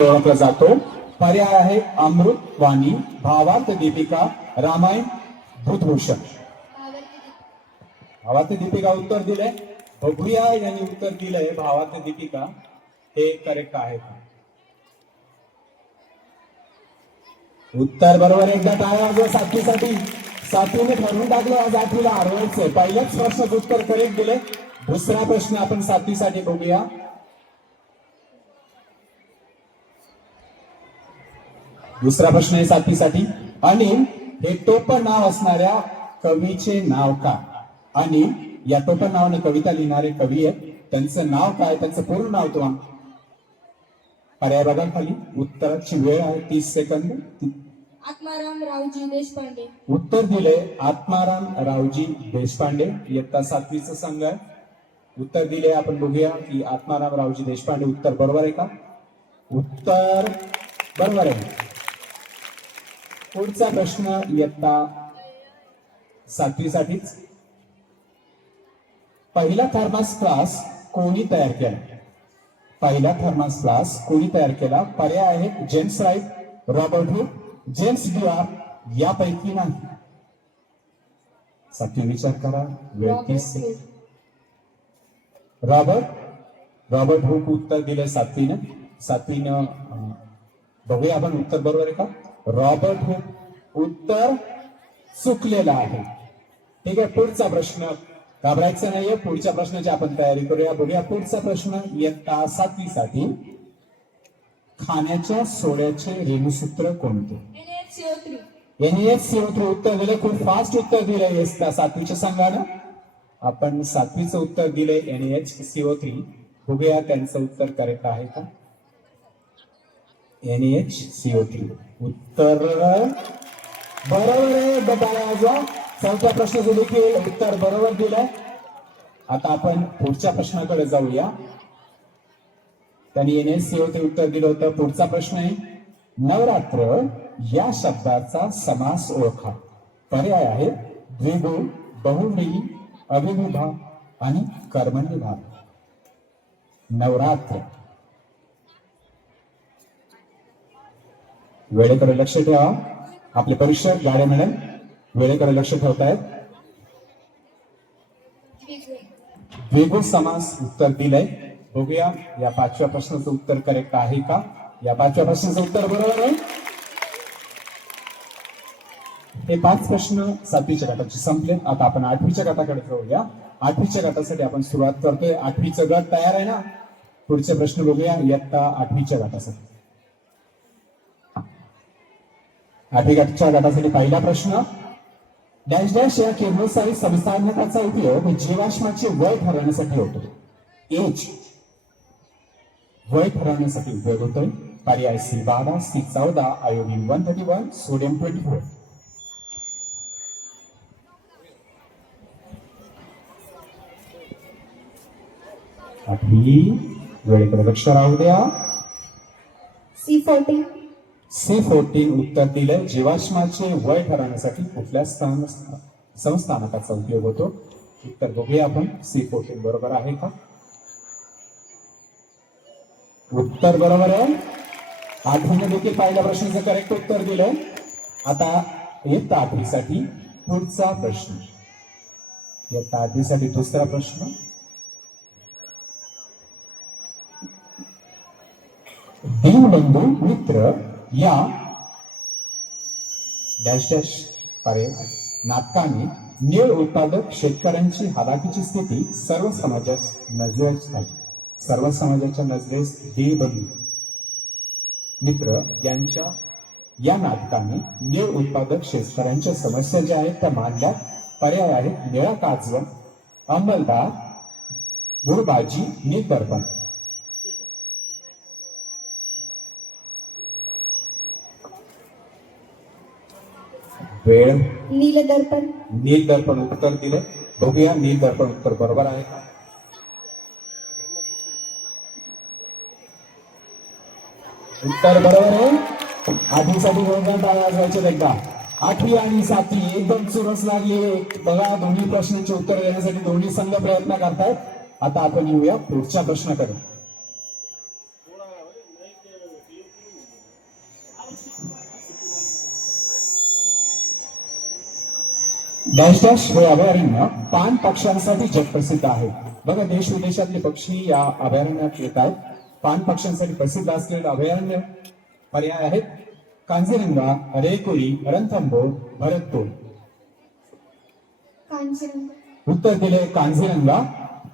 ओळखला जातो. पर्याय आहे अमृत वाणी, भावार्थ दीपिका, रामायण, बुधभूषण. भावार्थ दीपिका उत्तर दिले. बघूया यांनी उत्तर दिलंय भावार्थ दीपिका, हे करेक्ट आहे का? उत्तर बरोबर. एकदा टाळ्या वाजवा सातवीसाठी. सातवीने ठरवून टाकलं आज आठवीला हरवायचंय. पहिल्याच प्रश्नाचं उत्तर करेक्ट दिले. दुसरा प्रश्न आपण सातवीसाठी बघूया. दुसरा प्रश्न आहे सातवीसाठी. अनिल हे टोपण नाव असणाऱ्या कवीचे नाव काय? अनिल या टोपण नावाने कविता लिहिणारे कवी आहेत, त्यांचं नाव काय? त्यांचं पूर्ण नाव तो. पर्याय बघा खाली. उत्तराची वेळ आहे 30 सेकंद. आत्माराम रावजी देशपांडे. उत्तर दिले आत्माराम रावजी देशपांडे. इयत्ता सातवीचं संघ आहे. उत्तर दिले. आपण बघूया की आत्माराम रावजी देशपांडे उत्तर बरोबर आहे का? उत्तर बरोबर आहे. पुढचा प्रश्न इयत्ता सातवीसाठीच. पहिला थर्मास क्लास कोणी तयार केला? पहिला थर्मास क्लास कोणी तयार केला? पर्याय आहेत James Wright, Robert Hooke, James Dewar, यापैकी नाही. सातवी विचार करा. वेळ 30 सेकंद. रॉबर्ट हुक उत्तर दिले सातवीनं. बघूया आपण उत्तर बरोबर आहे का? रॉबर्ट हुक उत्तर चुकलेलं आहे. ठीक आहे. पुढचा प्रश्न. घाबरायचं नाहीये. पुढच्या प्रश्नाची आपण तयारी करूया. बघूया पुढचा प्रश्न इयत्ता सातवीसाठी. खाण्याच्या सोड्याचे रेणुसूत्र कोणते? NaHCO3 उत्तर दिले. खूप फास्ट उत्तर दिले इयत्ता सातवीच्या संघानं. आपण सातवीचं उत्तर दिले NaHCO3. बघूया त्यांचं उत्तर करेक्ट आहे का? NaHCO3 उत्तर बरोबर आहे. बघा चौथ्या प्रश्नाचं देखील उत्तर बरोबर दिलंय. आता आपण पुढच्या प्रश्नाकडे जाऊया. त्यांनी NaHCO3 उत्तर दिलं होतं. पुढचा प्रश्न आहे नवरात्र या शब्दाचा समास ओळखा. पर्याय आहे द्विगुण, बहुव्रीही, अविर्भाव आणि कर्मण्यभाव. नवरात्र. वेळेकडे लक्ष ठेवा. आपले परीक्षक गाड्या मॅडम वेळेकडे लक्ष ठेवतायत. द्विगुण समास उत्तर दिलंय. बघूया या पाचव्या प्रश्नाचं उत्तर करेक्ट आहे का? या पाचव्या प्रश्नाचं उत्तर बरोबर आहे. हे 5 प्रश्न सातवीच्या गटाचे संपलेत. आता आपण आठवीच्या गटाकडे जाऊया. आठवीच्या गटासाठी आपण सुरुवात करतोय. आठवीचं गट तयार आहे ना? पुढचे प्रश्न बघूया इयत्ता आठवीच्या गटासाठी. आठवी गटासाठी पहिला प्रश्न. डॅश डॅश या किरणोत्सारी संस्थानकाचा उपयोग जीवाश्माचे वय ठरवण्यासाठी होतो. एज वय ठरवण्यासाठी उपयोग होतोय. पर्याय C12, C14, आयोडीन 131, सोडियम 24. आठवी वेळेकडे लक्ष राहू द्या. C14 उत्तर दिलंय. जीवाश्माचे वय ठरवण्यासाठी कुठल्या संस्थानकाचा उपयोग होतो? उत्तर बघूया आपण. C14 बरोबर आहे का? उत्तर बरोबर आहे. आठवीने देखील पहिल्या प्रश्नाचं करेक्ट उत्तर दिलंय. आता इयत्ता आठवीसाठी पुढचा प्रश्न. इयत्ता आठवीसाठी दुसरा प्रश्न. दीनबंधू मित्र या डॅश डॅश नाटकाने नीळ उत्पादक शेतकऱ्यांची हालाकीची स्थिती सर्व समाजास नजरेस आली. सर्व समाजाच्या नजरेस दीनबंधू मित्र यांच्या या नाटकाने नीळ उत्पादक शेतकऱ्यांच्या समस्या ज्या आहेत त्या मांडल्या. पर्याय आहेत निळा काजवा, अंमलदार, गुळबाजी, नीलदर्पण. वेळ. नीलदर्पण उत्तर दिले. बघूया नीलदर्पण उत्तर बरोबर आहे का? उत्तर बरोबर आहे. आठवीसाठी वाजवायचे एकदा. आठवी आणि सातवी एकदम चुरस लागली. बघा दोन्ही प्रश्नांची उत्तर देण्यासाठी दोन्ही संघ प्रयत्न करतायत. आता आपण येऊया पुढच्या प्रश्नाकडे. डॅश डॅश हे अभयारण्य पाण पक्ष्यांसाठी जगप्रसिद्ध आहे. बघा, देश विदेशातले पक्षी या अभयारण्यात येत आहेत. पाण पक्ष्यांसाठी प्रसिद्ध असलेले अभयारण्य पर्याय आहेत कांझीरंगा, रेकुरी, रणथंबोर, भरतपूर. कांचनजंगा. उत्तर दिले कांझीरंगा.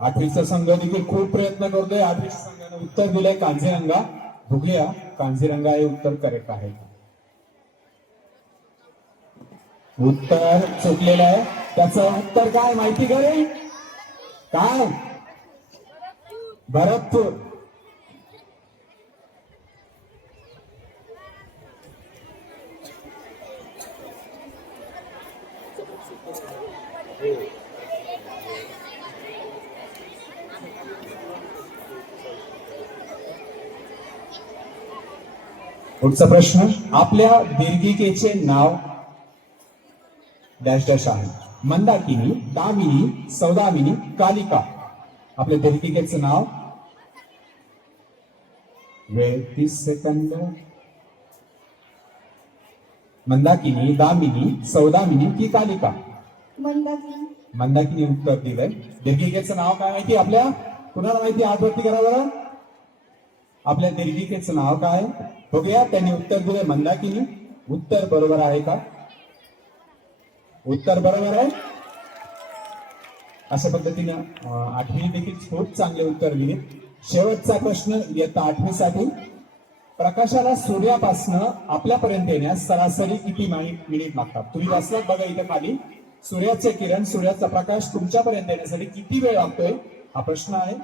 आठवीचा संघ देखील खूप प्रयत्न करतोय. आठवीच्या संघाने उत्तर दिले कांझीरंगा. बघूया कांझीरंगा हे उत्तर करेक्ट आहे. उत्तर चुकलेलं आहे. त्याचं उत्तर काय माहिती का रे? काय? भरतपूर. पुढचा प्रश्न, आपल्या दीर्घिकेचे नाव डॅश डॅश आहे. मंदाकिनी, दामिनी, सौदामिनी, कालिका. आपल्या दीर्घिकेचं नाव. वेळ 30 सेकंद. मंदाकिनी, दामिनी, सौदामिनी की कालिका? मंदाकिनी. मंदाकिनी उत्तर दिलंय. दीर्घिकेचं नाव काय माहिती आपल्या? कुणाला माहिती? हात वरती करा बरं. आपल्या दीर्घिकेचं नाव काय? बघूया. त्यांनी उत्तर दिले मंदाकिनी. उत्तर बरोबर आहे का? उत्तर बरोबर आहे. अशा पद्धतीनं आठवी देखील खूप चांगले उत्तर दिले. शेवटचा प्रश्न इयत्ता 8वी साठी. प्रकाशाला सूर्यापासनं आपल्यापर्यंत येण्यास सरासरी किती मिनिट लागतात? तुम्ही वाचलात बघा इथे खाली. सूर्याचे किरण, सूर्याचा प्रकाश तुमच्यापर्यंत येण्यासाठी किती वेळ लागतोय हा प्रश्न आहे.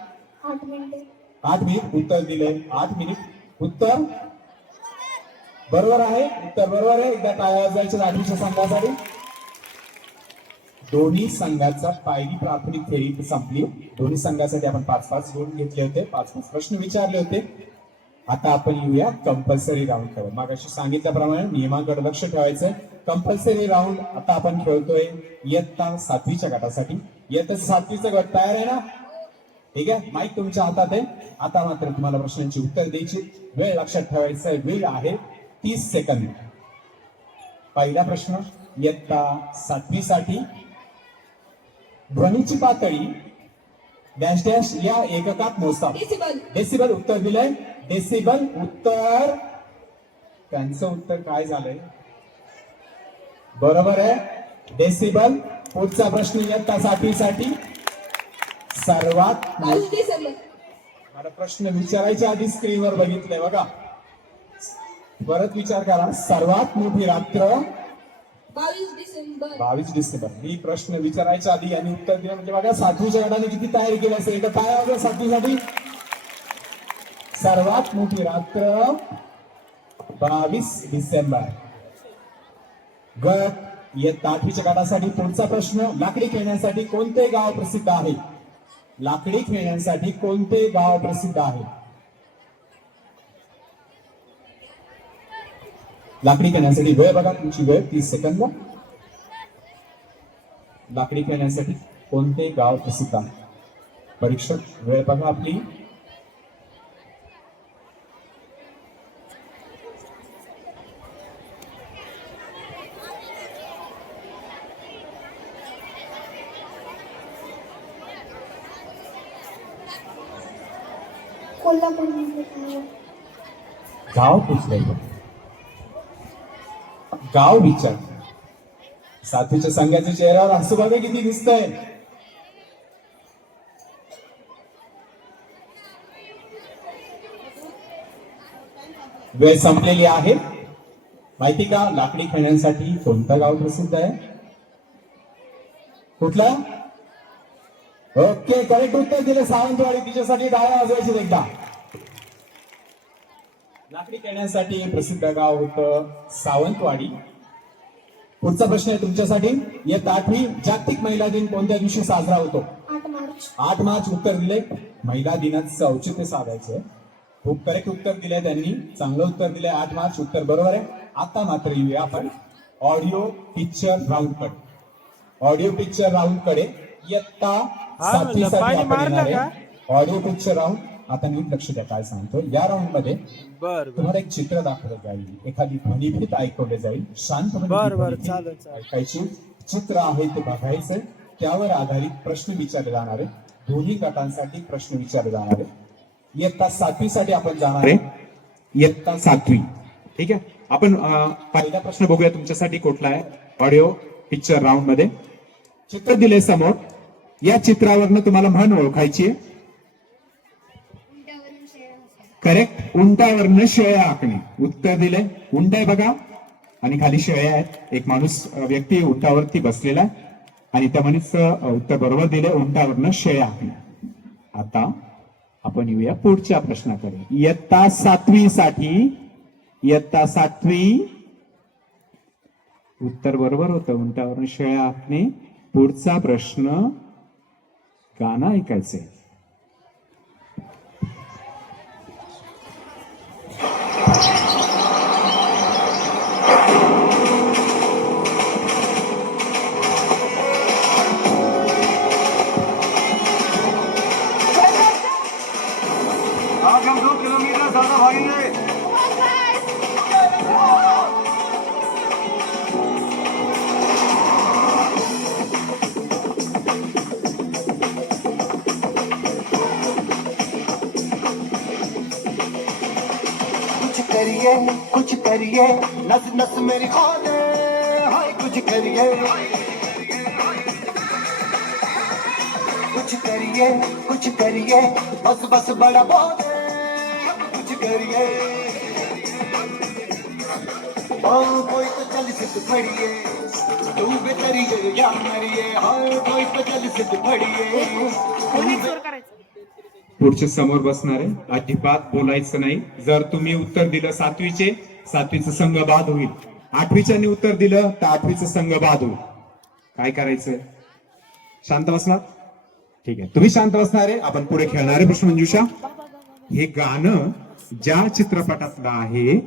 8 मिनिटे. 8 मिनिट उत्तर दिले. 8 मिनिट उत्तर बरोबर आहे. उत्तर बरोबर आहे. एकदा टाळ्या वाजवायच्या आठवीच्या संघासाठी. दोन्ही संघाचा पहिली प्राथमिक फेरी संपली. दोन्ही संघासाठी आपण 5-5 गुण घेतले होते. 5-5 प्रश्न विचारले होते. आता आपण येऊया कंपल्सरी राऊंड कडे. मागाशी सांगितल्याप्रमाणे नियमांकडे लक्ष ठेवायचं. कंपल्सरी राऊंड आता आपण खेळतोय इयत्ता 7वीच्या गटासाठी. इयत्ता 7वीचा गट तयार आहे ना? ठीक आहे. माईक तुमच्या हातात आहे. आता मात्र तुम्हाला प्रश्नांची उत्तर द्यायची. वेळ लक्षात ठेवायचा. वेळ आहे 30 सेकंद. पहिला प्रश्न इयत्ता 7वी साठी. ध्वनीची पातळी डॅश डॅश या एककात मोजतात. डेसिबल. डेसिबल उत्तर दिलंय. डेसिबल उत्तर. त्यांचं उत्तर काय झालंय? बरोबर आहे. डेसिबल. पुढचा प्रश्न इयत्ता 7वी साठी. सर्वात 22 डिसेंबर. मला प्रश्न विचारायच्या आधी स्क्रीनवर बघितलंय बघा. परत विचार करा. सर्वात मोठी रात्र 22 डिसेंबर. 22 डिसेंबर. मी प्रश्न विचारायच्या आधी यांनी उत्तर दिलं म्हणजे बघा 7वीच्या गटाने किती तयारी केली असेल. एकदा काय आहे 7वीसाठी? सर्वात मोठी रात्र 22 डिसेंबर. गट इयत्ता 8वीच्या गटासाठी. पुढचा प्रश्न, लाकडी खेळण्यासाठी कोणते गाव प्रसिद्ध आहे? लाकडी खेळण्यासाठी कोणते गाव प्रसिद्ध आहे? लाकडी खेळण्यासाठी वेळ बघा तुमची. वेळ 30 सेकंद. लाकडी खेळण्यासाठी कोणते गाव प्रसिद्ध आहे? परीक्षक वेळ बघा आपली. कोल्हापूर मध्ये काय? गाव पुसलंय. गाव विचार. 7वीच्या संघाच्या चेहऱ्यावर हसू बघा किती दिसतंय. वेळ संपलेली आहे. माहिती का लाकडी खेळण्यासाठी कोणतं गाव प्रसिद्ध आहे? कुठलं? ओके, करेक्ट उत्तर दिले. सावंतवाडी. तिच्यासाठी टाळ्या वाजवायची एकदा. लाकडी खेळण्यासाठी प्रसिद्ध गाव होतं सावंतवाडी. पुढचा प्रश्न आहे तुमच्यासाठी. इयत्ता 8वी. जागतिक महिला दिन कोणत्या दिवशी साजरा होतो? 8 मार्च. 8 मार्च उत्तर दिले. महिला दिनाचं औचित्य साधायचं. खूप करेक्ट उत्तर दिले त्यांनी. चांगलं उत्तर दिले. 8 मार्च उत्तर बरोबर आहे. आता मात्र येऊया आपण ऑडिओ पिक्चर राऊंड कडे. ऑडिओ पिक्चर राऊंड कडे इयत्ता 7वी साठी आपण येणार आहे. Audio picture round. आता नीट लक्ष द्या काय सांगतो. या राऊंड मध्ये तुम्हाला एक चित्र दाखवलं जाईल. एखादी ध्वनिफीत ऐकवले जाईल. शांतपणे ऐकायची. चित्र आहे ते बघायचंय, त्यावर आधारित प्रश्न विचारले जाणार आहे. दोन्ही गटांसाठी प्रश्न विचारले जाणार आहे. इयत्ता 7वी साठी आपण जाणार आहे. इयत्ता 7वी. ठीक आहे. आपण पहिला प्रश्न बघूया तुमच्यासाठी कुठला आहे. ऑडिओ पिक्चर राऊंड मध्ये चित्र दिले समोर. या चित्रावरनं तुम्हाला म्हण ओळखायची आहे. करेक्ट. उंटावरनं शेळ्या आखणे. उत्तर दिले. उंट आहे बघा आणि खाली शेळ्या आहेत. एक माणूस व्यक्ती उंटावरती बसलेला आहे आणि त्या माणूस उत्तर बरोबर दिले. उंटावरनं शेळ्या आखणे. आता आपण येऊया पुढच्या प्रश्नाकडे. इयत्ता 7वी साठी. इयत्ता 7वी. उत्तर बरोबर होतं. उंटावरून शेळ्या आखणे. पुढचा प्रश्न गाणं ऐकायचंय. आज हम 2 किलोमीटर ज्यादा भागेंगे। कुछ करिए नस नस मेरी खोले हाय कुछ करिए कुछ करिए बस बस बड़ा बोले कुछ करिए ओ कोई तो चल सिद्ध फड़िए तू बेतरिए या मरिए हाय कोई तो चल सिद्ध फड़िए। पुढचे समोर बसणारे अजिबात बोलायचं नाही. जर तुम्ही उत्तर दिलं 7वीचे, 7वीचं संघ बाद होईल. 8वीच्यानी उत्तर दिलं तर 8वीचं संघ बाद होईल. काय करायचं? शांत बसणार? ठीक आहे. तुम्ही शांत बसणार आहे. आपण पुढे खेळणारे प्रश्नमंजुषा. हे गाणं ज्या चित्रपटातलं आहे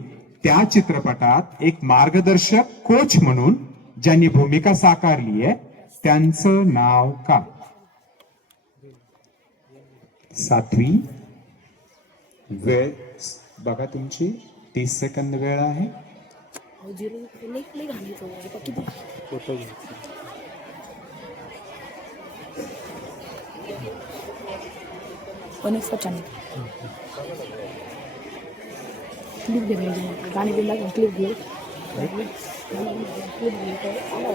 त्या चित्रपटात एक मार्गदर्शक कोच म्हणून ज्यांनी भूमिका साकारली आहे त्यांचं नाव काय? 7वी. वेळ बघा तुमची. 30 सेकंद वेळ आहे.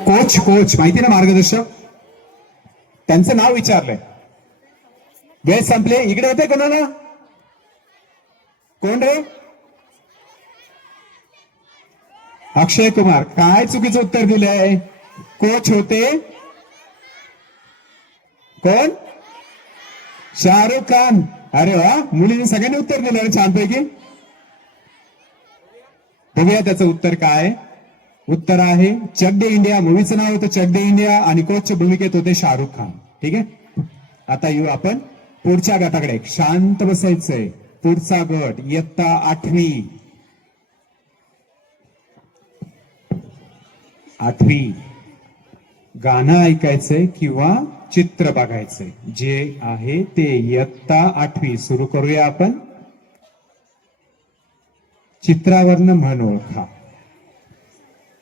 कोच कोच माहिती ना मार्गदर्शक. त्यांचं नाव विचारलंय. वेळ संपले. इकडे होते कोणाला? कोण रे? अक्षय कुमार. काय चुकीचं उत्तर दिलंय? कोच होते कोण? शाहरुख खान. अरे वा, मुलीने सगळ्यांनी उत्तर दिलं छानपैकी. बघूया त्याचं उत्तर काय. उत्तर आहे चक दे इंडिया. मूवीचं नाव होतं चक दे इंडिया आणि कोचच्या भूमिकेत होते शाहरुख खान. ठीक आहे. आता येऊ आपण पुढच्या गटाकडे. शांत बसायचंय. पुढचा गट इयत्ता 8वी. 8वी. गाणं ऐकायचंय किंवा चित्र बघायचंय. जे आहे ते इयत्ता 8वी. सुरू करूया आपण. चित्रावरनं म्हण ओळखा.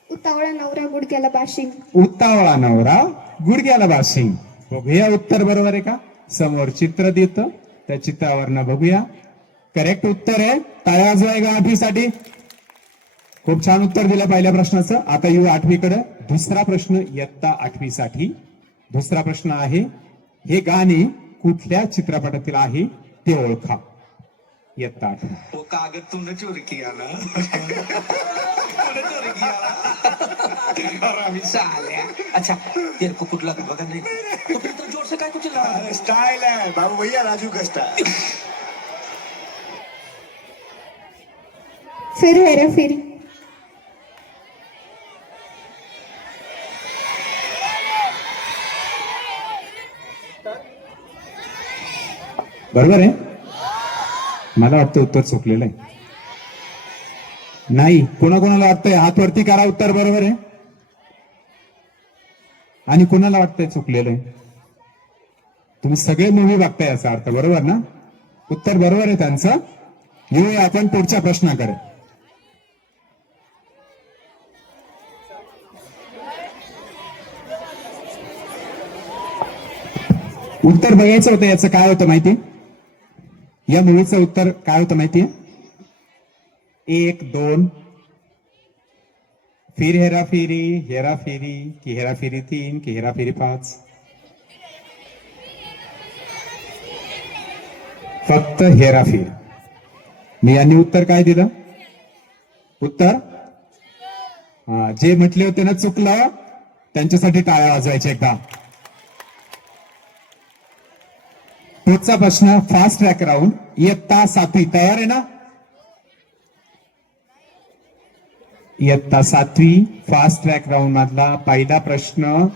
उतावळा नवरा गुडघ्याला बाशिंग. उतावळा नवरा गुडघ्याला बाशिंग. बघूया उत्तर बरोबर आहे का. समोर चित्र देतं त्या चित्रावरनं बघूया. करेक्ट उत्तर आहे. टाळ्या वाजवायला 8वी साठी. खूप छान उत्तर दिलं पहिल्या प्रश्नाचं. आता येऊ 8वी कडे. दुसरा प्रश्न इयत्ता 8वी साठी. दुसरा प्रश्न आहे हे गाणे कुठल्या चित्रपटातील आहे ते ओळखा. इयत्ता 8वी. वो कागज तूने चोरी किया ना तूने चोरी किया ना और अभी साले अच्छा तेरे को कुछ लगा बगा नहीं तो फिर तो जोर से काय कुछ लगा स्टाइल है बाबू भैया राजू का स्टाइल। फिर हेरा फेरी. बरोबर आहे. मला वाटतं उत्तर चुकलेलं आहे. नाही. कोणाकोणाला वाटतंय हात वरती करा. उत्तर बरोबर आहे. आणि कोणाला वाटतंय चुकलेलं आहे? तुम्ही सगळे मूवी बघताय याचा अर्थ. बरोबर ना. उत्तर बरोबर आहे त्यांचं. येऊया आपण पुढच्या प्रश्नाकडे. उत्तर बघायचं होतं, याचं काय होतं माहिती? या मुलीचं उत्तर काय होतं माहितीये? 1 2, फिर हेराफेरी, हेराफेरी की हेराफेरी 3 की हेराफेरी 5? फक्त हेराफेरी. मी यांनी उत्तर काय दिलं? उत्तर जे म्हटले होते ना चुकलं, त्यांच्यासाठी टाळ्या वाजवायच्या एकदा. पुढचा प्रश्न फास्ट ट्रॅक राऊंड, इयत्ता 7वी. तयार आहे ना? इयत्ता 7वी फास्ट ट्रॅक राऊंड मधला पहिला प्रश्न.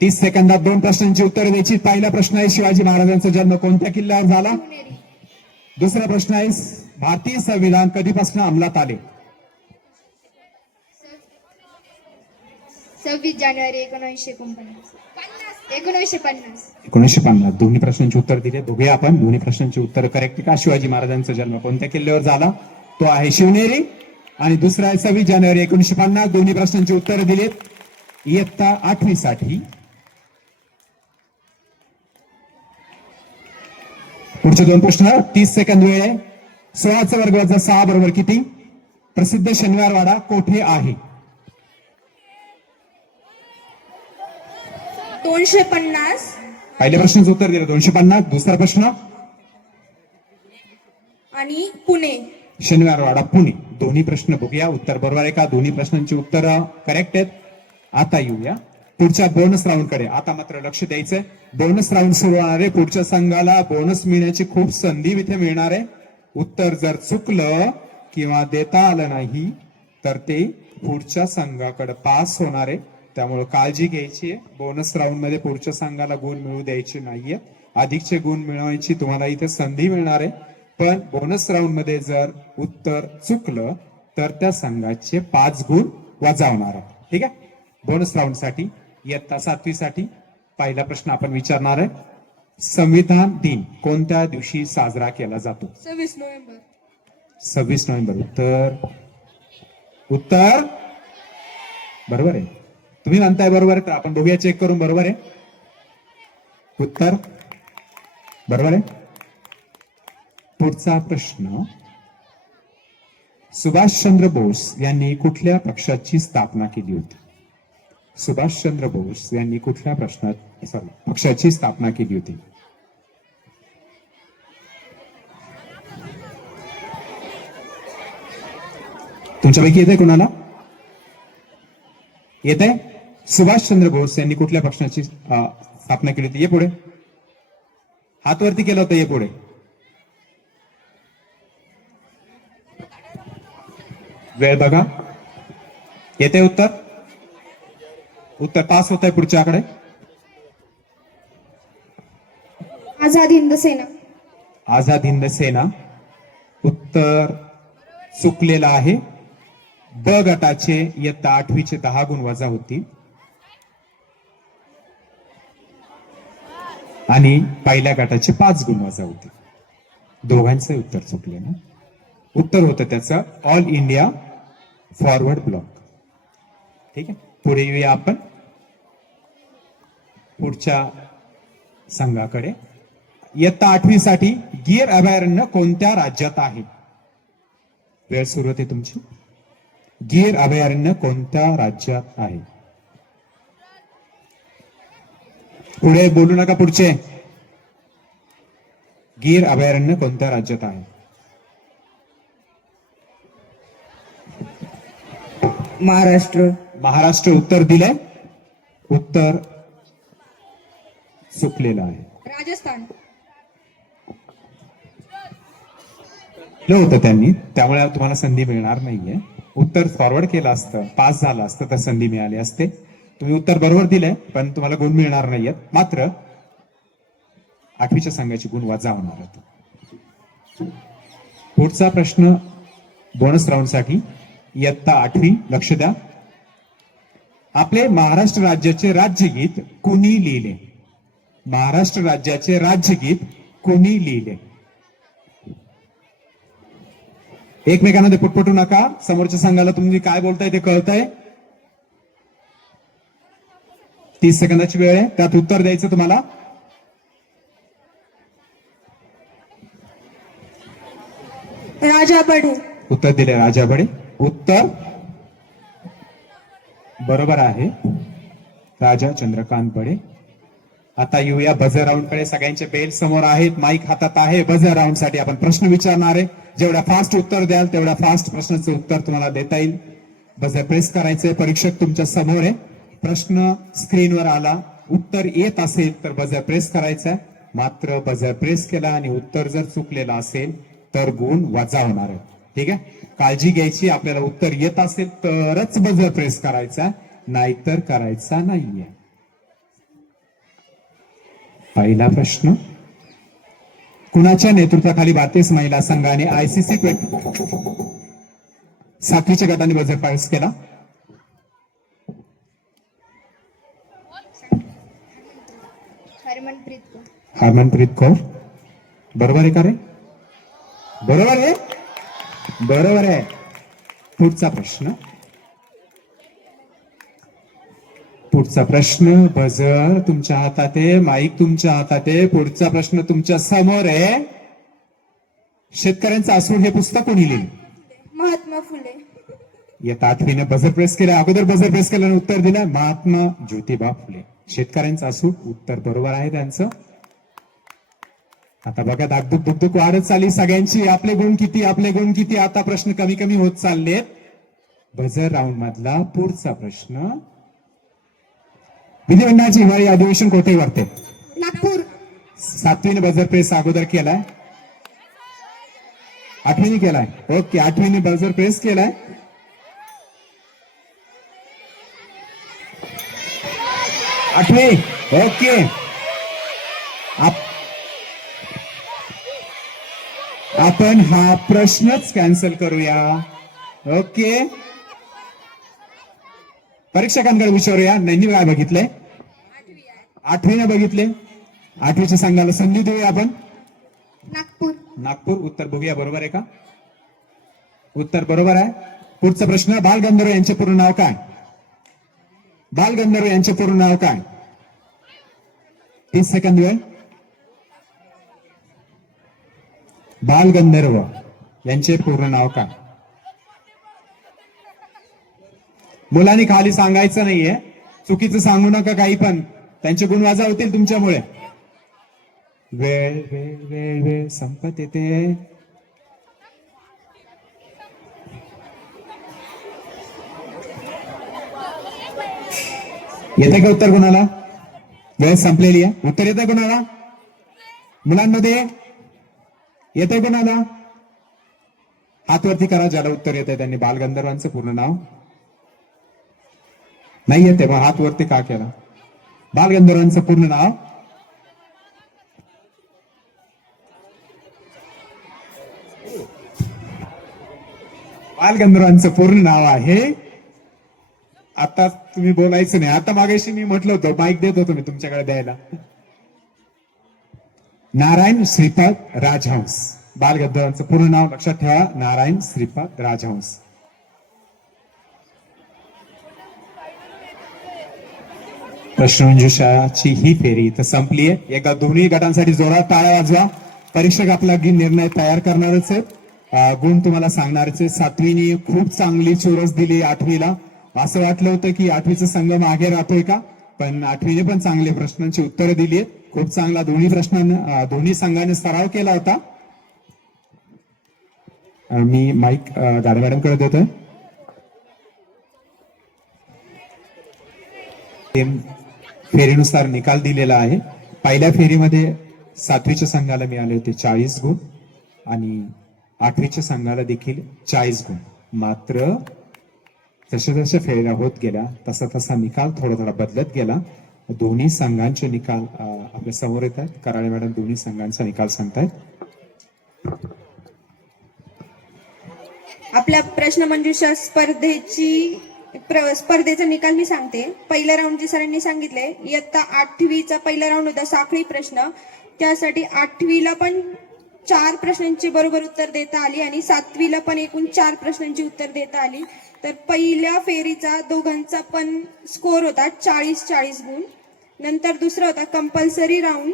30 सेकंदात 2 प्रश्नांची उत्तरे द्यायची. पहिला प्रश्न आहे, शिवाजी महाराजांचा जन्म कोणत्या किल्ल्यावर झाला? शिवनेरी. दुसरा प्रश्न आहे, भारतीय संविधान कधीपासून अंमलात आले? 26 जानेवारी 1949. 1950. 1950. दोन्ही प्रश्नांची उत्तर दिले. बघूया आपण दोन्ही प्रश्नांची उत्तर करेक्ट का? शिवाजी महाराजांचा जन्म कोणत्या किल्ल्यावर झाला? तो आहे शिवनेरी. आणि दुसरा आहे 26 जानेवारी 1950. दोन्ही प्रश्नांची उत्तर दिलेत. इयत्ता 8वी साठी पुढचे 2 प्रश्न. 30 सेकंद वेळ आहे. 16चा वर्ग वजा 6 बरोबर किती? प्रसिद्ध शनिवारवाडा कोठे आहे? 250. पहिल्या प्रश्नाचं उत्तर दिलं 250. दुसरा प्रश्न आणि पुणे. शनिवारवाडा पुणे. दोन्ही प्रश्न बघूया उत्तर बरोबर आहे का? दोन्ही प्रश्नांची उत्तर करेक्ट आहेत. आता येऊया पुढच्या बोनस राऊंड कडे. आता मात्र लक्ष द्यायचंय. बोनस राऊंड सुरू होणार आहे. पुढच्या संघाला बोनस मिळण्याची खूप संधी इथे मिळणार आहे. उत्तर जर चुकलं किंवा देता आलं नाही तर ते पुढच्या संघाकडे पास होणार आहे. त्यामुळे काळजी घ्यायची आहे. बोनस राऊंड मध्ये पुढच्या संघाला गुण मिळू द्यायचे नाहीये. अधिकचे गुण मिळवायची तुम्हाला इथे संधी मिळणार आहे. पण बोनस राऊंड मध्ये जर उत्तर चुकलं तर त्या संघाचे 5 गुण वजावणार आहे. ठीक आहे. बोनस राऊंड साठी इयत्ता 7वी साठी पहिला प्रश्न आपण विचारणार आहे. संविधान दिन कोणत्या दिवशी साजरा केला जातो? 26 नोव्हेंबर. 26 नोव्हेंबर. उत्तर बरोबर आहे. तुम्ही म्हणताय बरोबर आहे, तर आपण बघूया चेक करून. बरोबर आहे. उत्तर बरोबर आहे. पुढचा प्रश्न. सुभाषचंद्र बोस यांनी कुठल्या पक्षाची स्थापना केली होती? सुभाषचंद्र बोस यांनी कुठल्या पक्षाची स्थापना केली होती? तुमच्यापैकी येते कोणाला? येते? सुभाषचंद्र बोस यांनी कुठल्या पक्षाची स्थापना केली होती? ये पुढे. हात वरती केला होता. ये पुढे. वेळ बघा. येते उत्तर? उत्तर पास होत आहे. पुढच्या आकडे. आझाद हिंद सेना. आझाद हिंद सेना. उत्तर चुकलेलं आहे. ब गटाचे इयत्ता 8वीचे 10 गुण वजा होतील आणि पहिल्या गटाचे 5 गुण वजा होतील. दोघांचे उत्तर चुकले ना. उत्तर होतं त्याचं ऑल इंडिया फॉरवर्ड ब्लॉक. ठीक आहे. पुढे येऊया आपण पुढच्या संघाकडे. इयत्ता 8वी साठी गिर अभयारण्य कोणत्या राज्यात आहे? वेळ सुरू होते तुमची. गिर अभयारण्य कोणत्या राज्यात आहे? पुढे बोलू नका. पुढचे. गिर अभयारण्य कोणत्या राज्यात आहे? महाराष्ट्र. महाराष्ट्र. उत्तर दिलंय. उत्तर चुकलेलं आहे. राजस्थान. होतं त्यांनी, त्यामुळे तुम्हाला संधी मिळणार नाहीये. उत्तर फॉरवर्ड केलं असतं, पास झालं असतं तर संधी मिळाली असते. तुम्ही उत्तर बरोबर दिलंय पण तुम्हाला गुण मिळणार नाहीयेत. मात्र 8वीच्या संघाची गुण वजा होणार आहेत. पुढचा प्रश्न बोनस राऊंड साठी इयत्ता 8वी. लक्ष द्या. आपले महाराष्ट्र राज्याचे राज्यगीत कुणी लिहिले? महाराष्ट्र राज्याचे राज्यगीत कुणी लिहिले? एकमेकांमध्ये पुटपुटू नका. समोरच्या संघाला तुम्ही काय बोलताय ते कळतंय. 30 सेकंदाची वेळ आहे. त्यात उत्तर द्यायचं तुम्हाला. राजा बढे. उत्तर दिले राजा बडे. उत्तर बरोबर आहे, राजा चंद्रकांत बडे. आता येऊया बझर राऊंड कडे. सगळ्यांचे बेल समोर आहेत, माईक हातात आहे. बझर राऊंड साठी आपण प्रश्न विचारणार आहे. जेवढा फास्ट उत्तर द्याल तेवढा फास्ट प्रश्नाचं उत्तर तुम्हाला देता येईल. बझर प्रेस करायचंय. परीक्षक तुमच्या समोर आहे. प्रश्न स्क्रीनवर आला, उत्तर येत असेल तर बझर प्रेस करायचा. मात्र बझर प्रेस केला आणि उत्तर जर चुकलेलं असेल तर गुण वजा होणार आहे. ठीक आहे, काळजी घ्यायची. आपल्याला उत्तर येत असेल तरच बझर प्रेस करायचा, नाहीतर करायचा नाहीये. पहिला प्रश्न, कुणाच्या नेतृत्वाखाली भारतीय महिला संघाने आयसीसी 7वीच्या गटाने बझर प्रेस केला? हरमनप्रीत कौर. हरमनप्रीत कौर. बरोबर आहे का रे? बरोबर आहे, बरोबर आहे. पुढचा प्रश्न, पुढचा प्रश्न. बझर तुमच्या हातात आहे, माईक तुमच्या हातात आहे. पुढचा प्रश्न तुमच्या समोर आहे. शेतकऱ्यांचा असूड हे पुस्तक कोणी लिहिलं? महात्मा फुले. येत 8वीने बझर प्रेस केलं. अगोदर बझर प्रेस केल्याने उत्तर दिलं महात्मा ज्योतिबा फुले. शेतकऱ्यांचा असूड उत्तर बरोबर आहे त्यांचं. आता बघा, धाकधूक धुकधुक वाढत चालली सगळ्यांची. आपले गुण किती, आपले गुण किती. आता प्रश्न कमी कमी होत चाललेत. बझर राऊंड मधला पुढचा प्रश्न, विधिमंडळाचे हिवाळी अधिवेशन कोठे भरते? नागपूर. 7वीने बझर प्रेस अगोदर केलाय, 8वीने केलाय. ओके, 8वीने बझर प्रेस केलाय. आठवी. ओके, आपण हा प्रश्नच कॅन्सल करूया. ओके, परीक्षकांकडे विचारूया. त्यांनी काय बघितलंय? 8वीने बघितले. 8वीच्या संघाला संधी देऊया आपण. नागपूर. नागपूर. उत्तर बघूया, बरोबर आहे का? उत्तर बरोबर आहे. पुढचा प्रश्न, बाल गंधर्व यांचे पूर्ण नाव काय? बाल गंधर्व यांचे पूर्ण नाव काय? 30 सेकंद वेळ. बाल गंधर्व यांचे पूर्ण नाव काय? मुलांनी खाली सांगायचं नाहीये, चुकीचं सांगू नका काही पण. त्यांचे गुण वजा होतील तुमच्यामुळे. वेळ वेळ वेळ वेळ संपत येते. येते का उत्तर कोणाला? वेळ संपलेली आहे. उत्तर येते कोणाला? मुलांमध्ये येते कोणाला? हात वरती करा ज्याला उत्तर येते त्यांनी. बालगंधर्वांचं पूर्ण नाव नाही येते, मग हात वरती का केला? बालगंधर्वांचं पूर्ण नाव बालगंधर्वांचं पूर्ण नाव आहे. आता तुम्ही बोलायचं नाही. आता मागाशी मी म्हटलं होतं, माईक देत होतो मी तुमच्याकडे द्यायला. नारायण श्रीपाद राजहंस. बालगंधर्वांचं पूर्ण नाव लक्षात ठेवा, नारायण श्रीपाद राजहंस. प्रश्नमंजुषाची ही फेरी इथं संपली आहे. एका दोन्ही गटांसाठी जोरात टाळ्या वाजवा. परीक्षक आपला निर्णय तयार करणारच आहेत. गुण तुम्हाला सांगणारच आहे. 7वीने खूप चांगली चोरस दिली 8वीला. असं वाटलं होतं की 8वीचा संघ मागे राहतोय का, पण 8वीने पण चांगले प्रश्नांची उत्तरं दिली आहेत. खूप चांगला दोन्ही संघाने सराव केला होता. मी माईक गाडे मॅडमकडे देतोय. फेरीनुसार निकाल दिलेला आहे. पहिल्या फेरीमध्ये 7वीच्या संघाला मिळाले होते 40 गुण आणि 8वीच्या संघाला देखील 40 गुण. मात्र जशा जशा फेऱ्या होत गेल्या तसा तसा निकाल थोडा थोडा बदलत गेला. दोन्ही संघांचे निकाल आपल्या समोर येत आहेत. कराळे मॅडम दोन्ही संघांचा निकाल सांगतायत. आपल्या प्रश्नमंजुषा स्पर्धेचा निकाल मी सांगते. पहिल्या राऊंडची सरांनी सांगितले, इयत्ता 8वीचा पहिला राऊंड होता साखळी प्रश्न. त्यासाठी 8वीला पण 4 प्रश्नांची बरोबर उत्तर देता आली आणि 7वीला पण एकूण 4 प्रश्नांची उत्तर देता आली. तर पहिल्या फेरीचा दोघांचा पण स्कोर होता 40-40 गुण. नंतर दुसरा होता कंपल्सरी राऊंड.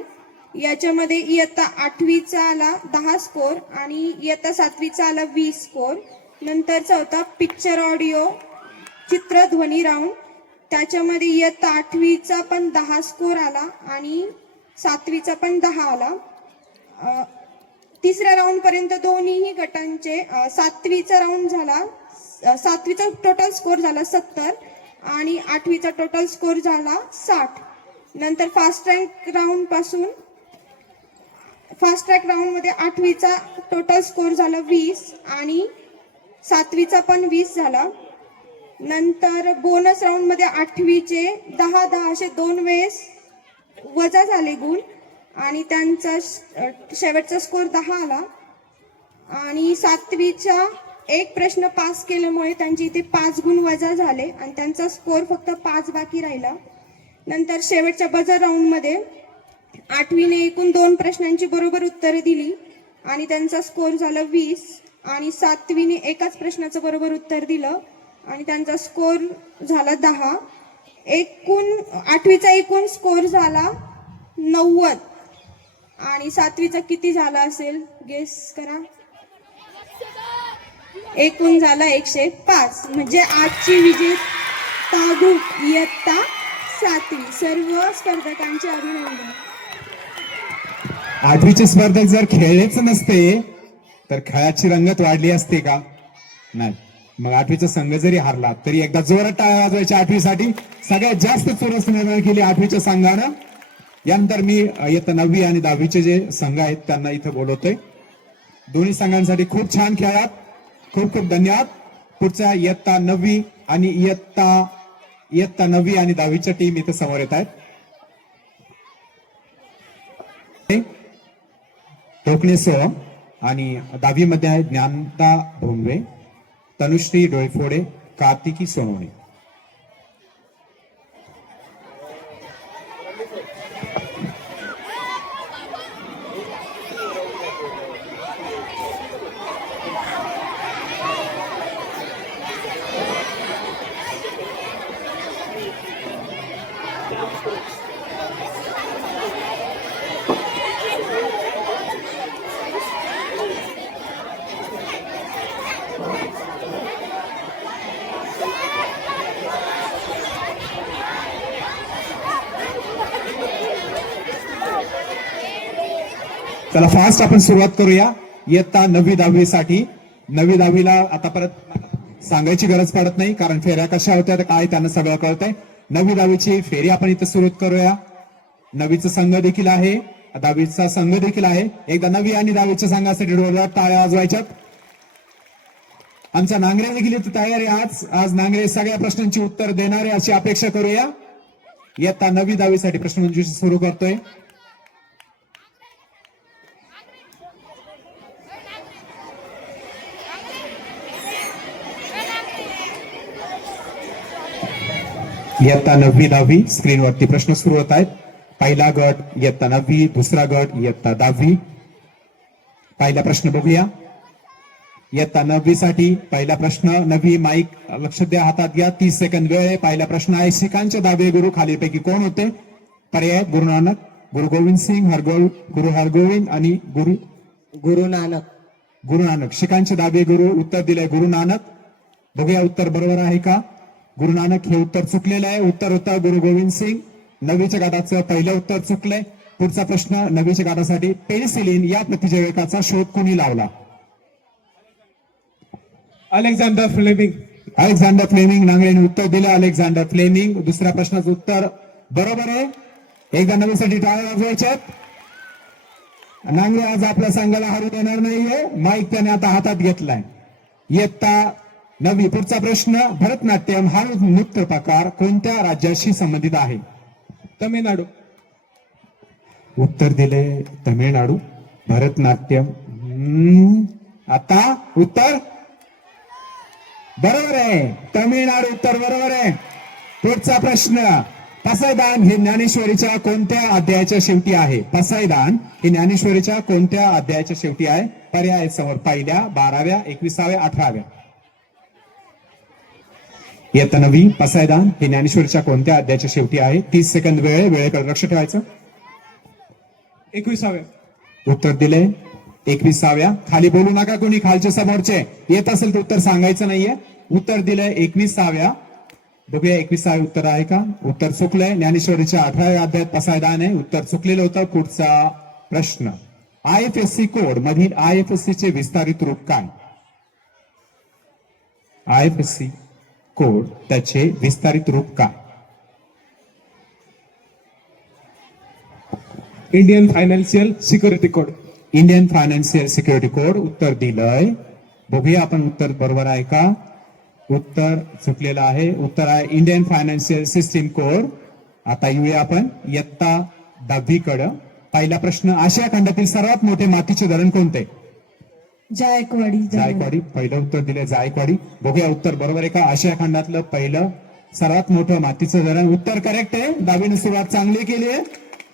याच्यामध्ये इयत्ता 8वीचा आला 10 स्कोर आणि इयत्ता 7वीचा आला 20 स्कोर. नंतरचा होता पिक्चर ऑडिओ चित्रध्वनी राऊंड. त्याच्यामध्ये इयत्ता 8वीचा पण 10 स्कोर आला आणि 7वीचा पण 10 आला. तिसऱ्या राऊंड पर्यंत दोन्ही गटांचे 7वीचा राऊंड झाला 7वीचा टोटल स्कोर झाला 70 आणि 8वीचा टोटल स्कोर झाला 60. नंतर फास्ट ट्रॅक राऊंड मध्ये 8वीचा टोटल स्कोर झाला 20 आणि 7वीचा पण 20 झाला. नंतर बोनस राऊंड मध्ये 8वीचे 10-10 असे 2 वेळेस वजा झाले गुण आणि त्यांचा शेवटचा स्कोर 10 आला. आणि 7वीचा एक प्रश्न पास केल्यामुळे त्यांचे इथे 5 गुण वजा झाले आणि त्यांचा स्कोर फक्त 5 बाकी राहिला. नंतर शेवटच्या बजर राऊंड मध्ये 8वीने एकूण 2 प्रश्नांची बरोबर उत्तरे दिली आणि त्यांचा स्कोर झाला 20 आणि 7वीने एकाच प्रश्नाचं बरोबर उत्तर दिलं आणि त्यांचा स्कोर झाला 10. एकूण 8वीचा एकूण स्कोर झाला 90 आणि 7वीचा किती झाला असेल गेस करा. एकूण झाला 105. म्हणजे आजची विजेता ग्रुप इयत्ता 7वी. सर्व स्पर्धकांचे अभिनंदन. 8वीचे स्पर्धक जर खेळलेच नसते तर खेळाची रंगत वाढली असते का? नाही. मग 8वीचा संघ जरी हारला तरी एकदा जोरात टाळ्या वाजवायच्या 8वीसाठी. सगळ्यात जास्त चुरस निर्माण केली 8वीच्या संघानं. यानंतर मी इयत्ता 9वी आणि 10वीचे जे संघ आहेत त्यांना इथे बोलवतोय. दोन्ही संघांसाठी खूप छान खेळात. खूप खूप धन्यवाद. पुढच्या इयत्ता 9वी आणि इयत्ता 9वी आणि 10वीच्या टीम इथे समोर येत आहेत. टोकणे सोहम आणि 10वी मध्ये आहे ज्ञानता भोंगवे, तनुश्री डोळफोडे, कार्तिकी सोनवणे. चला फास्ट आपण सुरुवात करूया. इयत्ता 9वी 10वी साठी 9वी 10वीला आता परत सांगायची गरज पडत नाही कारण फेऱ्या कशा होत्या काय त्यांना सगळं कळतंय. 9वी 10वीची फेरी आपण इथे सुरुवात करूया. 9वीचा संघ देखील आहे 10वीचा संघ देखील आहे. एकदा 9वी आणि 10वीच्या संघासाठी जोरदार टाळ्या वाजवायच्यात. आमचा नांगरे देखील इथे तयार आहे. आज नांगरे सगळ्या प्रश्नांची उत्तर देणारे अशी अपेक्षा करूया. इयत्ता 9वी 10वी साठी प्रश्नमंजुषा सुरू करतोय. इयत्ता 9वी 10वी स्क्रीनवरती प्रश्न सुरू होत आहेत. पहिला गट इयत्ता 9वी, दुसरा गट इयत्ता 10वी. पहिला प्रश्न बघूया. इयत्ता 9वी साठी पहिला प्रश्न. 9वी माईक लक्ष द्या, हातात घ्या. 30 सेकंद वेळ आहे. पहिला प्रश्न आहे शिखांचे 10वे गुरु खालीलपैकी कोण होते? पर्याय गुरु नानक, गुरु गोविंद सिंग, गुरु हरगोविंद आणि गुरु नानक. शिखांचे 10वे गुरु उत्तर दिलंय गुरु नानक. बघूया उत्तर बरोबर आहे का? गुरु नानक हे उत्तर चुकलेलं आहे. उत्तर होतं गुरु गोविंद सिंग. 9वीच्या गटाचं पहिलं उत्तर चुकलंय. पुढचा प्रश्न 9वीच्या गटासाठी पेनिसिलिन या प्रतिजैविकाचा शोध कोणी लावला? Alexander Fleming. नांगरेने उत्तर दिलं अलेक्झांडर फ्लेमिंग. दुसऱ्या प्रश्नाचं उत्तर बरोबर आहे. एकदा 9वीसाठी टाळ्या वाजवायच्यात. नांगरे आज आपल्या संघाला हरू देणार नाहीये. माईक त्याने आता हातात घेतलाय. इयत्ता 9वी पुढचा प्रश्न. भरतनाट्यम हा नृत्य प्रकार कोणत्या राज्याशी संबंधित आहे? तमिळनाडू. उत्तर दिले तमिळनाडू. भरतनाट्यम आता उत्तर बरोबर आहे. तमिळनाडू उत्तर बरोबर आहे. पुढचा प्रश्न. पसायदान हे ज्ञानेश्वरीच्या कोणत्या अध्यायाच्या शेवटी आहे? पसायदान हे ज्ञानेश्वरीच्या कोणत्या अध्यायाच्या शेवटी आहे? पर्याय समोर. पहिल्या, 12व्या, 21व्या, 18व्या. इयत्ता 9वी पसायदान हे ज्ञानेश्वरीच्या कोणत्या अध्यायाच्या शेवटी आहे? 30 सेकंद वेळ. वेळेकडे लक्ष ठेवायचं. 21व्या. उत्तर दिले 21व्या. खाली बोलू नका कोणी, खालचे समोरचे. येत असेल तर उत्तर सांगायचं नाहीये. उत्तर दिलंय 21व्या. बघूया 21व्या उत्तर आहे का. उत्तर चुकलंय. ज्ञानेश्वरीच्या 18व्या अध्यायात पसायदान आहे. उत्तर चुकलेलं होतं. पुढचा प्रश्न, IFSC कोड मधील IFSC चे विस्तारित रूप काय. IFSC कोड त्याचे विस्तारित रूप काय. Indian financial security code. Indian financial security code. उत्तर दिलंय. बघूया आपण उत्तर बरोबर आहे का. उत्तर चुकलेलं आहे. उत्तर आहे इंडियन फायनान्शियल सिस्टीम कोड. आता येऊया आपण इयत्ता 10वी कडं. पहिला प्रश्न, आशिया खंडातील सर्वात मोठे मातीचे धरण कोणते. जायकवाडी. जायकवाडी. पहिलं उत्तर दिले जायकवाडी. बघूया उत्तर बरोबर आहे का. आशिया खंडातलं पहिलं सर्वात मोठं मातीचं धरण. उत्तर करेक्ट आहे. 10वीने सुरुवात चांगली केली आहे.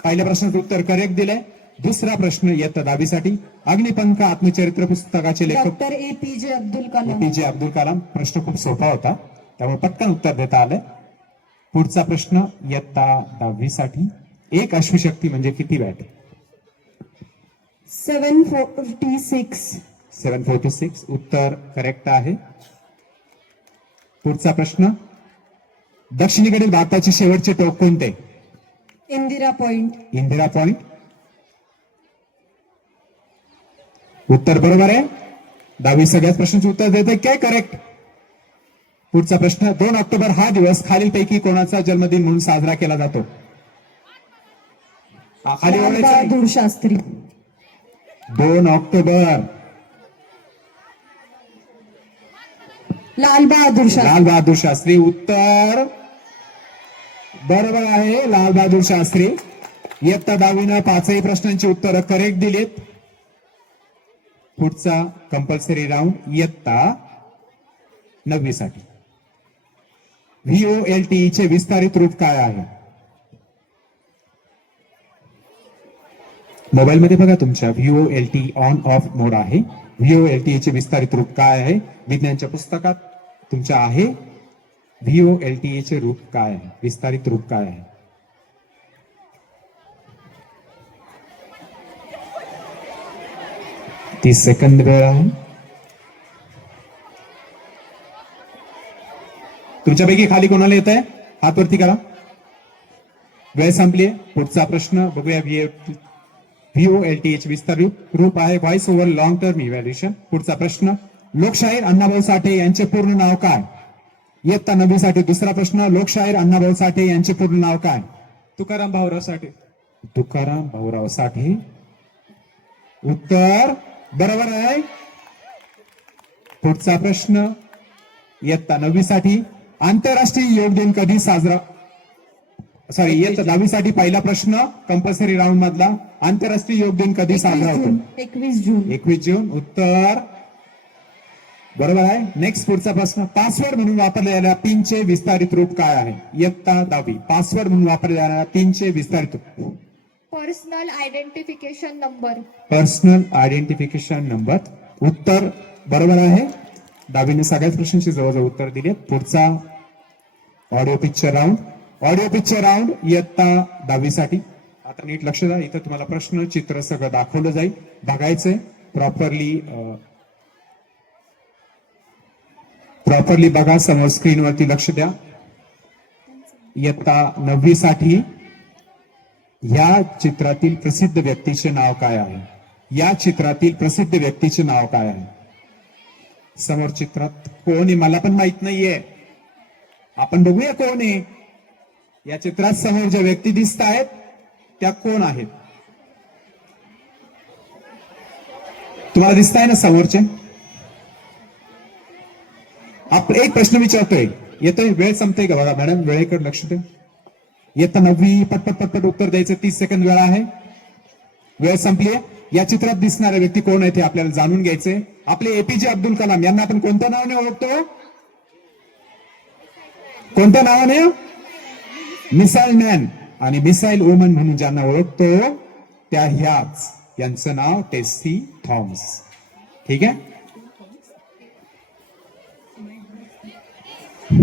पहिल्या प्रश्नाचं उत्तर करेक्ट दिलंय. दुसरा प्रश्न इयत्ता 10वीसाठी, अग्निपंख आत्मचरित्र पुस्तकाचे लेखक doctor APJ Abdul Kalam. APJ Abdul Kalam. प्रश्न खूप सोपा होता त्यामुळे पटकन उत्तर देता आलंय. पुढचा प्रश्न इयत्ता 10वीसाठी, एक अश्वशक्ती म्हणजे किती वॅट. 746. 746. उत्तर करेक्ट आहे. पुढचा प्रश्न, दक्षिणेकडील भारताचे शेवटचे टोक कोणते. इंदिरा पॉइंट. इंदिरा पॉइंट. उत्तर बरोबर आहे. 10वी सगळ्याच प्रश्नांचे उत्तर देते काय करेक्ट. पुढचा प्रश्न, 2 ऑक्टोबर हा दिवस खालीलपैकी कोणाचा जन्मदिन म्हणून साजरा केला जातो. खाली लाल ओळखायचं नाही. बहादूर शास्त्री. 2 ऑक्टोबर लाल बहादूर शास्त्री. लाल बहादूर शास्त्री. उत्तर बरोबर आहे. लाल बहादूर शास्त्री. इयत्ता 10वीनं 5ही प्रश्नांची उत्तरं करेक्ट दिलीत. पुढचा कंपल्सरी राऊंड इयत्ता 9वीसाठी, VOLTE चे विस्तारित रूप काय आहे. मोबाईल मध्ये बघा तुमच्या VOLTE ऑन ऑफ मोड आहे. VOLTE चे विस्तारित रूप काय आहे. विज्ञानच्या पुस्तकात तुमच्या आहे. VOLTE चे रूप काय आहे, विस्तारित रूप काय आहे. 30 सेकंद वेळ आहे. तुमच्यापैकी खाली कोणाला येत आहे हात वरती करा. वेळ संपली. पुढचा प्रश्न बघूया. VOLTE चे विस्तारित रूप आहे voice over long term evaluation. पुढचा प्रश्न, लोकशाहीर अण्णाभाऊ साठे यांचे पूर्ण नाव काय. इयत्ता 9वीसाठी दुसरा प्रश्न, लोकशाहीर अण्णाभाऊ साठे यांचे पूर्ण नाव काय. तुकाराम भाऊराव साठे. तुकाराम भाऊराव साठे. उत्तर बरोबर आहे. पुढचा प्रश्न इयत्ता 9वीसाठी, आंतरराष्ट्रीय योग दिन कधी साजरा. इयत्ता 10वीसाठी पहिला प्रश्न कंपल्सरी राऊंड मधला, आंतरराष्ट्रीय योग दिन कधी साजरा होतो. 21 जून. 21 जून. उत्तर बरोबर आहे. नेक्स्ट पुढचा प्रश्न, पासवर्ड म्हणून वापरल्या जाणाऱ्या पिनचे विस्तारित रूप काय आहे. इयत्ता 10वी, पासवर्ड म्हणून वापरल्या जाणाऱ्या पिनचे विस्तारित रूप. Personal identification number. Personal identification number. उत्तर बरोबर आहे. 10वीने सगळ्याच प्रश्नांची जवळजवळ उत्तर दिली. पुढचा audio picture round. Audio picture round इयत्ता 10वीसाठी. आता नीट लक्ष द्या. इथं तुम्हाला प्रश्न चित्र सगळं दाखवलं जाईल. बघायचंय प्रॉपरली बघा. समोर स्क्रीनवरती लक्ष द्या. इयत्ता 9वीसाठी या चित्रातील प्रसिद्ध व्यक्तीचे नाव काय आहे. या चित्रातील प्रसिद्ध व्यक्तीचे नाव काय आहे. समोर चित्रात कोण आहे मला पण माहित नाहीये. आपण बघूया कोण आहे. या चित्रात समोर ज्या व्यक्ती दिसत आहेत त्या कोण आहेत. तुम्हाला दिसत आहे ना समोरचे. आपण एक प्रश्न विचारतोय. येतोय. वेळ संपते का बघा मॅडम. वेळेकडे लक्ष द्या. इयत्ता 9वी पटपट पटपट उत्तर द्यायचं. 30 सेकंद वेळ आहे. वेळ संपली. या चित्रात दिसणारे व्यक्ती कोण आहे ते आपल्याला जाणून घ्यायचे. आपले APJ अब्दुल कलाम यांना आपण कोणत्या नावाने ओळखतो. कोणत्या नावाने. मिसाईल मॅन आणि मिसाईल वुमन म्हणून ज्यांना ओळखतो त्या ह्याच. यांचं नाव टेसी थॉमस. ठीक आहे.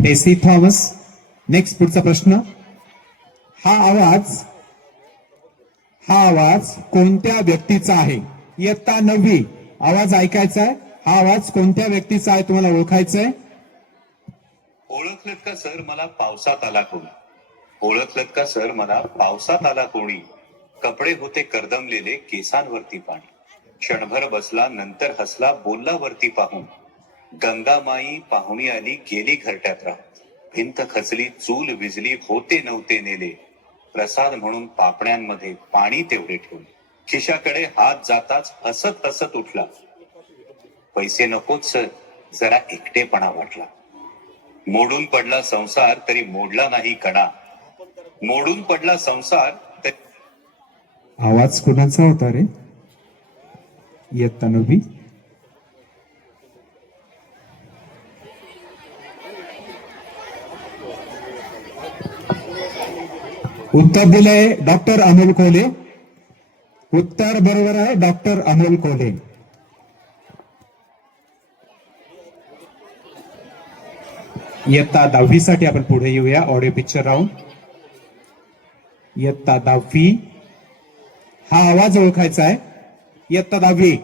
टेसी थॉमस. नेक्स्ट पुढचा प्रश्न, हा आवाज हा आवाज कोणत्या व्यक्तीचा आहे? इयत्ता 9वी, आवाज ऐकायचा आहे. हा आवाज कोणत्या व्यक्तीचा आहे तुम्हाला ओळखायचा आहे? ओळखलत का सर मला पावसात आला कोणी? ओळखलत का सर मला पावसात आला कोणी? कपडे होते कर्दमलेले, केसांवरती पाणी. क्षणभर बसला, नंतर हसला, बोलला वरती पाहून. गंगामाई पाहुणी आली, गेली घरट्यात राहून. भिंत खचली, चूल विजली, होते नव्हते नेले. प्रसाद म्हणून पापण्यांमध्ये पाणी तेवढे ठेवले. खिशाकडे हात जाताच हसत हसत उठला. पैसे नकोच सर, जरा एकटेपणा वाटला. मोडून पडला संसार तरी मोडला नाही कणा. मोडून पडला संसार तरी. आवाज कुणाचा होता रे? इयत्ता 9वी. उत्तर दिलंय डॉक्टर अमोल कोल्हे. उत्तर बरोबर आहे, डॉक्टर अमोल कोल्हे. इयत्ता 10वी साठी आपण पुढे येऊया. ऑडिओ पिक्चर राहून. इयत्ता 10वी, हा आवाज ओळखायचा आहे. इयत्ता 10वी.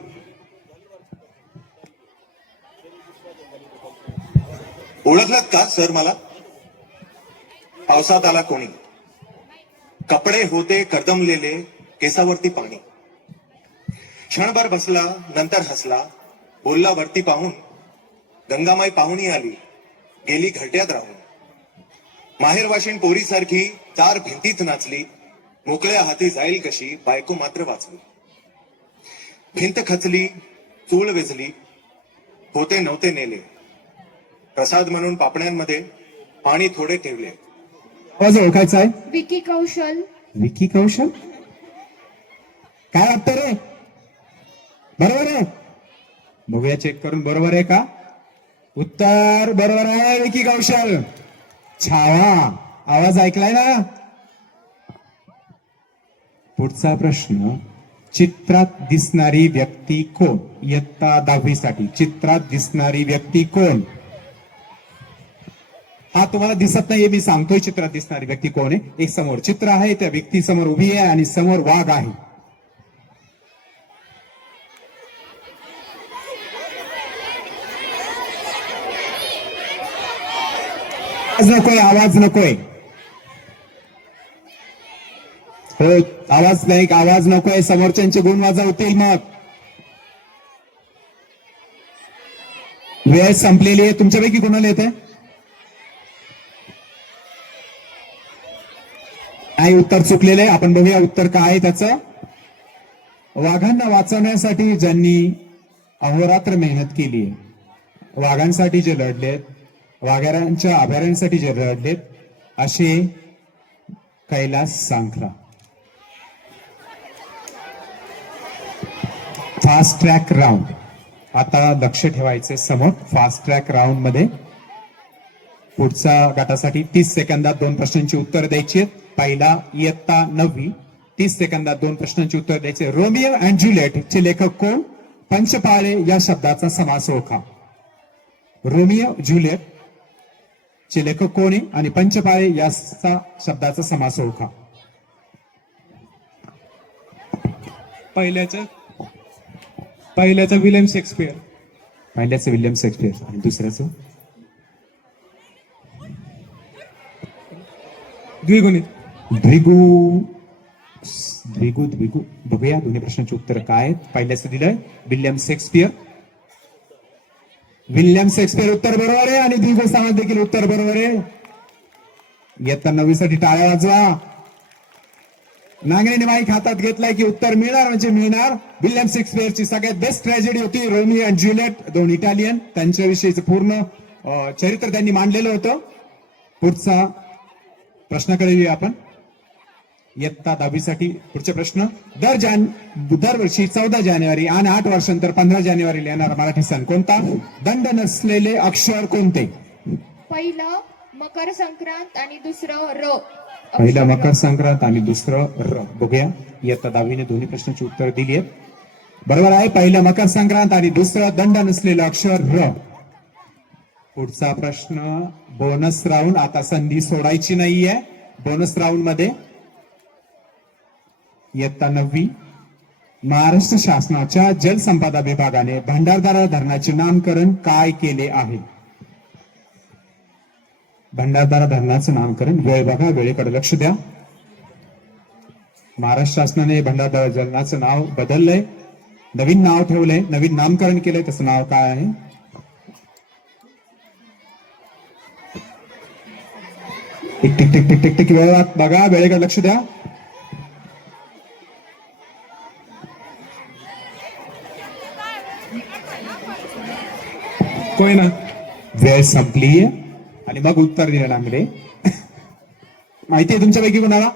ओळखलात का सर मला? पावसात आला कोणी? कपडे होते कर्दमलेले, केसावरती पाणी. क्षणभर बसला, नंतर हसला, बोलला वरती पाहून. गंगामाई पाहुणी आली, गेली घरट्यात राहून. माहेर वाशिण पोरीसारखी 4 भिंतीत नाचली. मोकळ्या हाती जाईल कशी, बायको मात्र वाचली. भिंत खचली, चूळ वेचली, होते नव्हते नेले. प्रसाद म्हणून पापण्यांमध्ये पाणी थोडे ठेवले. आवाज ओळखायचा आहे. विकी कौशल. विकी कौशल. काय वाटतं रे? बरोबर आहे? बघूया चेक करून, बरोबर आहे का? उत्तर बरोबर आहे, विकी कौशल. छावा, आवाज ऐकलाय ना? पुढचा प्रश्न, चित्रात दिसणारी व्यक्ती कोण? इयत्ता 10वी साठी चित्रात दिसणारी व्यक्ती कोण? हा तुम्हाला दिसत नाहीये, मी सांगतोय चित्रात दिसणारी व्यक्ती कोण आहे. एक समोर चित्र आहे, त्या व्यक्ती समोर उभी आहे आणि समोर वाघ आहे. आवाज नकोय, आवाज नकोय. हो, आवाज नाही, आवाज नकोय. समोरच्यांचे गुण वाजवतील मग. वेळ संपलेली आहे. तुमच्यापैकी कोणाला येत आहे? नाही, उत्तर चुकलेलं आहे. आपण बघूया उत्तर काय आहे त्याचं. वाघांना वाचवण्यासाठी ज्यांनी अहोरात्र मेहनत केली आहे, वाघांसाठी जे लढलेत, वाघांच्या अभयारण्यासाठी जे लढलेत, असे Kailash Sankhala. Fast track round. आता लक्ष ठेवायचे समोर. फास्ट ट्रॅक राऊंड मध्ये पुढच्या गटासाठी 30 सेकंदात 2 प्रश्नांची उत्तर द्यायची आहेत. पहिला, इयत्ता 9वी, 30 सेकंदात 2 प्रश्नांची उत्तर द्यायचे. रोमिओ अँड ज्युलिएट चे लेखक कोण? पंचपाळे या शब्दाचा समास ओळखा. रोमिओ ज्युलिएट चे लेखक कोण आहे आणि पंचपाळे या शब्दाचा समास ओळखा. पहिल्याचं विल्यम शेक्सपियर. पहिल्याचं विल्यम शेक्सपियर आणि दुसऱ्याचं द्विगुणित. द्विगू. बघूया दोन्ही प्रश्नांची उत्तर काय आहेत. पहिल्याचं दिलंय विल्यम शेक्सपियर. विल्यम शेक्सपियर उत्तर बरोबर आहे आणि द्विगू समास देखील उत्तर बरोबर आहे. इयत्ता 9वी साठी टाळ्या वाजवा. नांगरेने माईक हातात घेतलाय की उत्तर मिळणार म्हणजे मिळणार. विल्यम शेक्सपियरची सगळ्यात बेस्ट ट्रॅजेडी होती रोमिओ अँड ज्युलिएट, 2 इटालियन. त्यांच्याविषयीचं पूर्ण चरित्र त्यांनी मांडलेलं होतं. पुढचा प्रश्नाकडे येऊया आपण. इयत्ता 10वी साठी पुढचे प्रश्न. दरवर्षी 14 जानेवारी आणि 8 वर्षांतर 15 जानेवारीला येणारा मराठी सण कोणता? दंड नसलेले अक्षर कोणते? पहिलं मकर संक्रांत आणि दुसरं र. पहिलं मकर संक्रांत आणि दुसरं र. बघूया. इयत्ता 10वीने दोन्ही प्रश्नाची उत्तर दिली आहेत. बरोबर आहे, पहिलं मकर संक्रांत आणि दुसरं दंड नसलेलं अक्षर र. पुढचा प्रश्न, बोनस राऊंड. आता संधी सोडायची नाहीये. बोनस राऊंड मध्ये इयत्ता 9वी, महाराष्ट्र शासनाच्या जलसंपदा विभागाने भंडारदरा धरणाचे नामकरण काय केले आहे? भंडारदरा धरणाचं नामकरण, वेळ बघा, वेळेकडे लक्ष द्या. महाराष्ट्र शासनाने भंडारदरा धरणाचं नाव बदललंय, नवीन नाव ठेवलंय, नवीन नामकरण केलंय. त्याचं नाव काय आहे? Tick tick tick tick tick tick, वेळ बघा, वेळेकडे लक्ष द्या. कोय ना. वेळ संपलीये आणि मग उत्तर दिलं नांगरे. माहितीये तुमच्यापैकी कोणाला?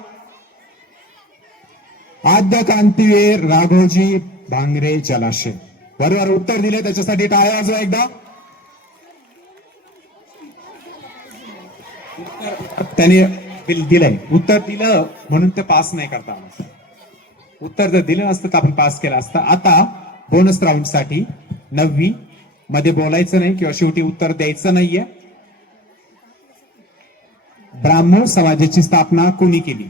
आद्य क्रांतीवीर राघोजी भांगरे जलाशय. बरोबर उत्तर दिले, त्याच्यासाठी टाळ्या वाजवा एकदा. त्याने दिलंय, उत्तर दिलं म्हणून ते पास नाही करता आलं. उत्तर जर दिलं असतं तर आपण पास केलं असतं. आता बोनस राऊंड साठी 9वी मध्ये बोलायचं नाही किंवा शेवटी उत्तर द्यायचं नाहीये. ब्राह्मण समाजाची स्थापना कोणी केली?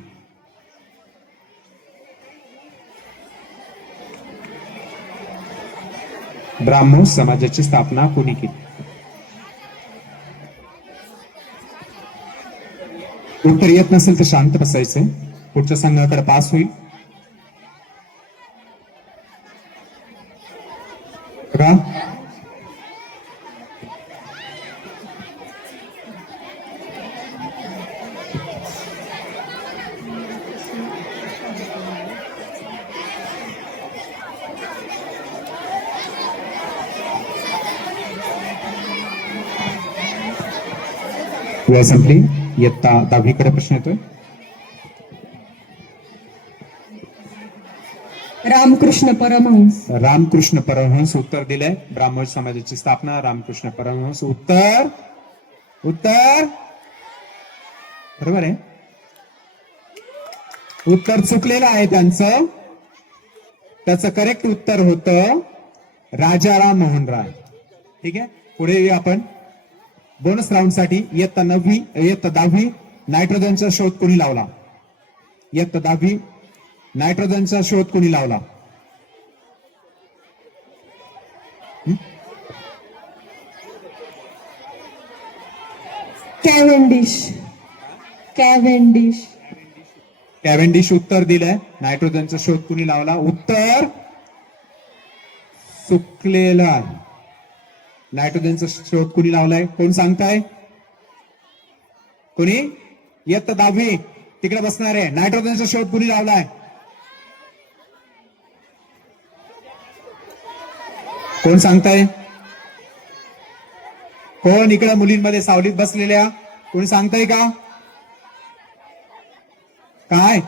ब्राह्मण समाजाची स्थापना कोणी केली? उत्तर येत नसेल तर शांत बसायचंय, पुढच्या संघाकडे पास होईल. बघा, वेळ संपली. इयत्ता 10वीकडे प्रश्न येतोय. रामकृष्ण परमहंस. रामकृष्ण परमहंस उत्तर दिलंय. ब्राह्मण समाजाची स्थापना रामकृष्ण परमहंस. उत्तर उत्तर बरोबर आहे. उत्तर चुकलेलं आहे त्यांचं. त्याचं करेक्ट उत्तर होतं राजाराम मोहन राय. ठीक आहे, पुढे येऊया आपण बोनस राऊंड साठी. इयत्ता 10वी नायट्रोजनचा शोध कोणी लावला? इयत्ता 10वी नायट्रोजनचा शोध कोणी लावला? कॅव्हेंडिश. कॅव्हेंडिश. कॅव्हेंडिश उत्तर दिलंय. नायट्रोजनचा शोध कोणी लावला? उत्तर चुकलेलं आहे. नायट्रोजनचा शोध कोणी लावलाय? कोण सांगताय? कोणी? इयत्ता 10वी तिकडे बसणार आहे. नायट्रोजनचा शोध कोणी लावलाय? कोण सांगताय? कोण इकडे मुलींमध्ये सावलीत बसलेल्या? कोणी सांगताय का? काय?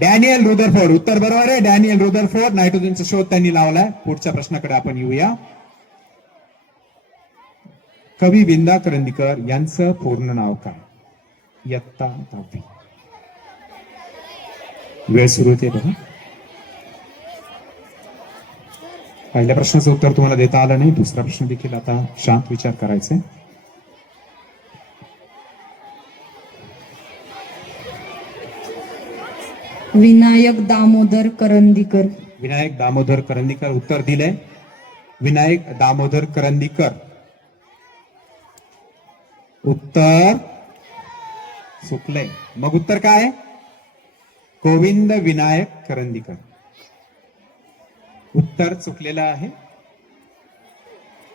Daniel Rutherford. उत्तर बरोबर आहे, डॅनियल रुदरफोर्ड. नायट्रोजनचा शोध त्यांनी लावलाय. पुढच्या प्रश्नाकडे आपण येऊया. कवी विंदा करंदीकर यांचं पूर्ण नाव काय? इयत्ता 10वी. वेळ सुरू होते बघा. पहिल्या प्रश्नाचं उत्तर तुम्हाला देता आलं नाही. दुसरा प्रश्न देखील आता शांत विचार करायचे. विनायक दामोदर करंदीकर. विनायक दामोदर करंदीकर उत्तर दिलंय. विनायक दामोदर करंदीकर. उत्तर चुकलंय. मग उत्तर काय? गोविंद विनायक करंदीकर. उत्तर चुकलेलं आहे.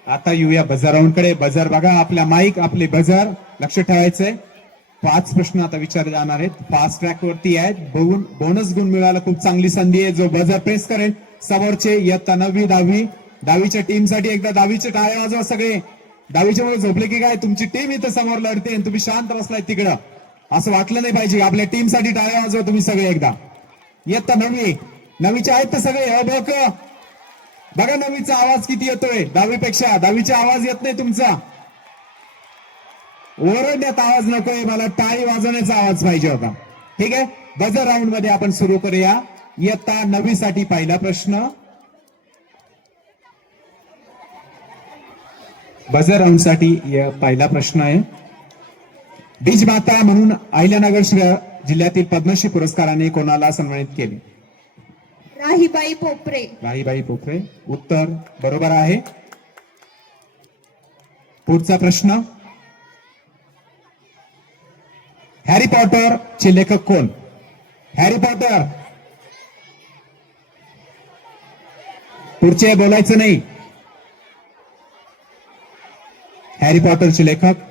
आता येऊया बझर राऊंड कडे. बझर बघा, आपल्या माईक, आपले बझर लक्ष ठेवायचंय. 5 प्रश्न आता विचारले जाणार आहेत. फास्ट ट्रॅक वरती आहेत. बोनस गुण मिळायला खूप चांगली संधी आहे. जो बझर प्रेस करेल समोरचे इयत्ता 9वी 10वीच्या टीम साठी एकदा 10वीचे टाळे वाजवा सगळे. 10वीच्या मुळे झोपले की काय, तुमची टीम इथं समोर लढते आणि तुम्ही शांत बसलाय तिकडं, असं वाटलं नाही पाहिजे. आपल्या टीम साठी टाळे वाजवा तुम्ही सगळे एकदा. इयत्ता 9वीचे आहेत तर सगळे. बघा 9वीचा आवाज किती येतोय 10वी पेक्षा. 10वीचा आवाज येत नाही तुमचा. ओरडण्यात आवाज नकोय मला, टाळी वाजवण्याचा आवाज पाहिजे होता. ठीक आहे, बझर राऊंड मध्ये आपण सुरू करूया. इयत्ता 9वी साठी पहिला प्रश्न. बझर राऊंड साठी पहिला प्रश्न आहे. बीज माता म्हणून अहिल्यानगर जिल्ह्यातील पद्मश्री पुरस्काराने कोणाला सन्मानित केले? राहीबाई पोपरे. राहीबाई पोखरे. उत्तर बरोबर आहे. पुढचा प्रश्न, हॅरी पॉटर चे लेखक कोण? Harry Potter. पुढचे बोलायचं नाही. हॅरी पॉटरचे लेखक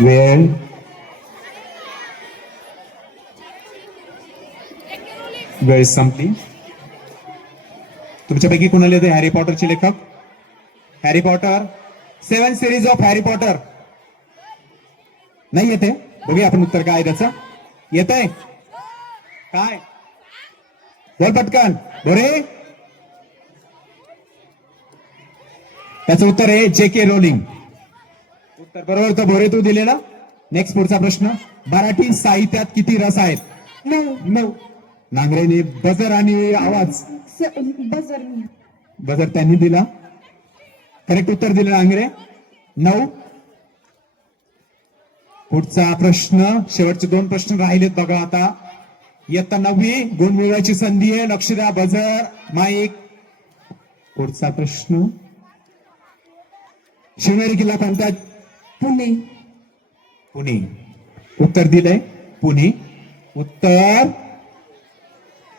वेळ वेळ संपली. तुमच्यापैकी कोणाला येते हॅरी पॉटरचे लेखक? Harry Potter, 7 series of Harry Potter. नाही येते? बघूया आपण उत्तर काय त्याचं. येत आहे काय? बोल पटकन. बोरे. त्याचं उत्तर आहे JK रोलिंग. उत्तर बरोबर तर भोरे तू दिलेला. नेक्स्ट पुढचा प्रश्न, मराठी साहित्यात किती रस आहेत? 9. नांगरेने बजर आणि आवाज बजर त्यांनी दिला. करेक्ट उत्तर दिलं नांगरे. 9. पुढचा प्रश्न, शेवटचे 2 प्रश्न राहिलेत बघा आता. इयत्ता 9वी, गुण मिळवायची संधी आहे. लक्ष द्या. Buzzer, mike. पुढचा प्रश्न, शिवनेरी किल्ला कोणत्या? पुणे. पुणे. उत्तर दिलंय पुणे. उत्तर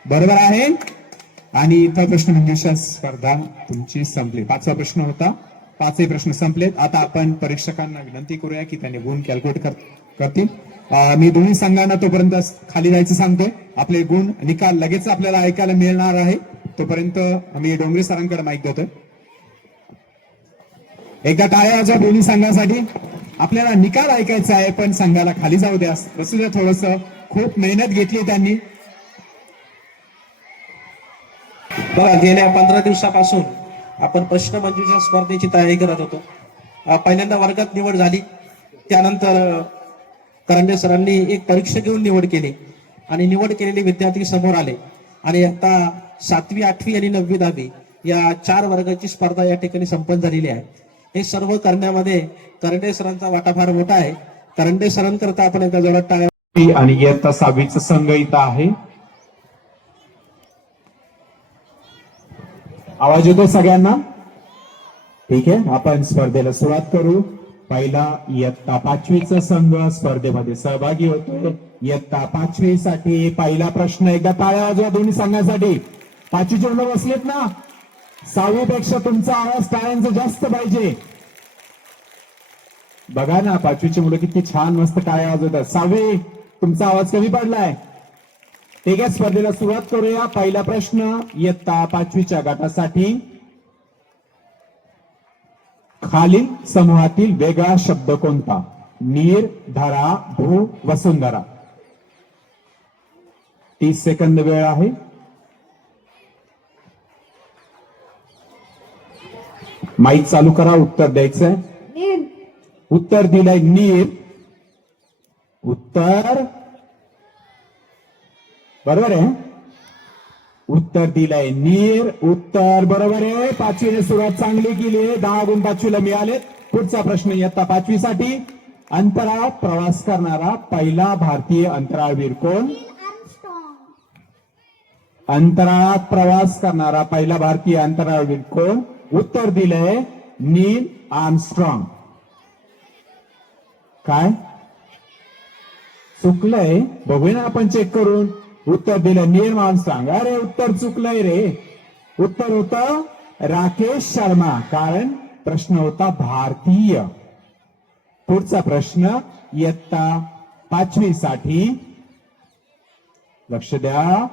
बरोबर आहे. आणि इथला प्रश्न मंजुषा स्पर्धा तुमची संपली. 5वा प्रश्न होता. 5ही प्रश्न संपलेत. आता आपण परीक्षकांना विनंती करूया की त्यांनी गुण कॅल्क्युलेट करतील. मी दोन्ही संघांना तोपर्यंत खाली जायचं सांगतोय. आपले गुण निकाल लगेच आपल्याला ऐकायला मिळणार आहे. तोपर्यंत मी डोंगरे सरांकडे माईक देतोय. एकदा टाळ्या वाजवा दोन्ही संघांसाठी. आपल्याला निकाल ऐकायचा आहे पण संघाला खाली जाऊ द्या. बसू द्या थोडस. खूप मेहनत घेतली त्यांनी. बघा, गेल्या 15 दिवसापासून आपण प्रश्न मंजुषा स्पर्धेची तयारी करत होतो. पहिल्यांदा वर्गात निवड झाली. त्यानंतर करंडे सरांनी एक परीक्षा घेऊन निवड केली आणि निवड केलेले विद्यार्थी समोर आले. आणि आता 7वी, 8वी आणि 9वी, 10वी या 4 वर्गाची स्पर्धा या ठिकाणी संपन्न झालेली आहे. हे सर्व करण्यामध्ये करंडे सरांचा वाटा फार मोठा आहे. करंडे सरांकरता आपण एकदा जोरात टाळ्या. आणि इयत्ता 6वीचा संघ इथं आहे. आवाज येतो सगळ्यांना? ठीक आहे, आपण स्पर्धेला सुरुवात करू. पहिला इयत्ता 5वीचा संघ स्पर्धेमध्ये सहभागी होतोय. इयत्ता 5वी साठी पहिला प्रश्न. एकदा टाळ्या वाजवा दोन्ही संघासाठी. 5वीचे मुलं बसलेत ना? 6वी पेक्षा तुमचा आवाज टाळ्यांचा जास्त पाहिजे. बघा ना, 5वीची मुलं किती छान मस्त टाळ्या वाजवतात. 6वी तुमचा आवाज कमी पडलाय. ठीक आहे, स्पर्धेला सुरुवात करूया. पहिला प्रश्न इयत्ता 5वीच्या गटासाठी. खालील समूहातील वेगळा शब्द कोणता? नीर, धरा, भू, वसुंधरा. 30 सेकंद वेळ आहे. माईक चालू करा. उत्तर द्यायचंय. उत्तर दिलंय नीर. उत्तर बरोबर आहे. उत्तर दिलंय नीर. उत्तर बरोबर आहे. 5वीने सुरुवात चांगली केली आहे. 10 गुण 5वीला मिळाले. पुढचा प्रश्न इयत्ता 5वी साठी. अंतराळ प्रवास करणारा पहिला भारतीय अंतराळवीर कोण? अंतराळात प्रवास करणारा पहिला भारतीय अंतराळवीर कोण? उत्तर दिलंय नील आर्मस्ट्रॉंग. काय चुकलंय? बघूया ना आपण चेक करून. उत्तर दिलं नील आर्मस्ट्रॉंग. अरे उत्तर चुकलंय रे. उत्तर होतं राकेश शर्मा. कारण प्रश्न होता भारतीय. पुढचा प्रश्न इयत्ता 5वी साठी. लक्ष द्या.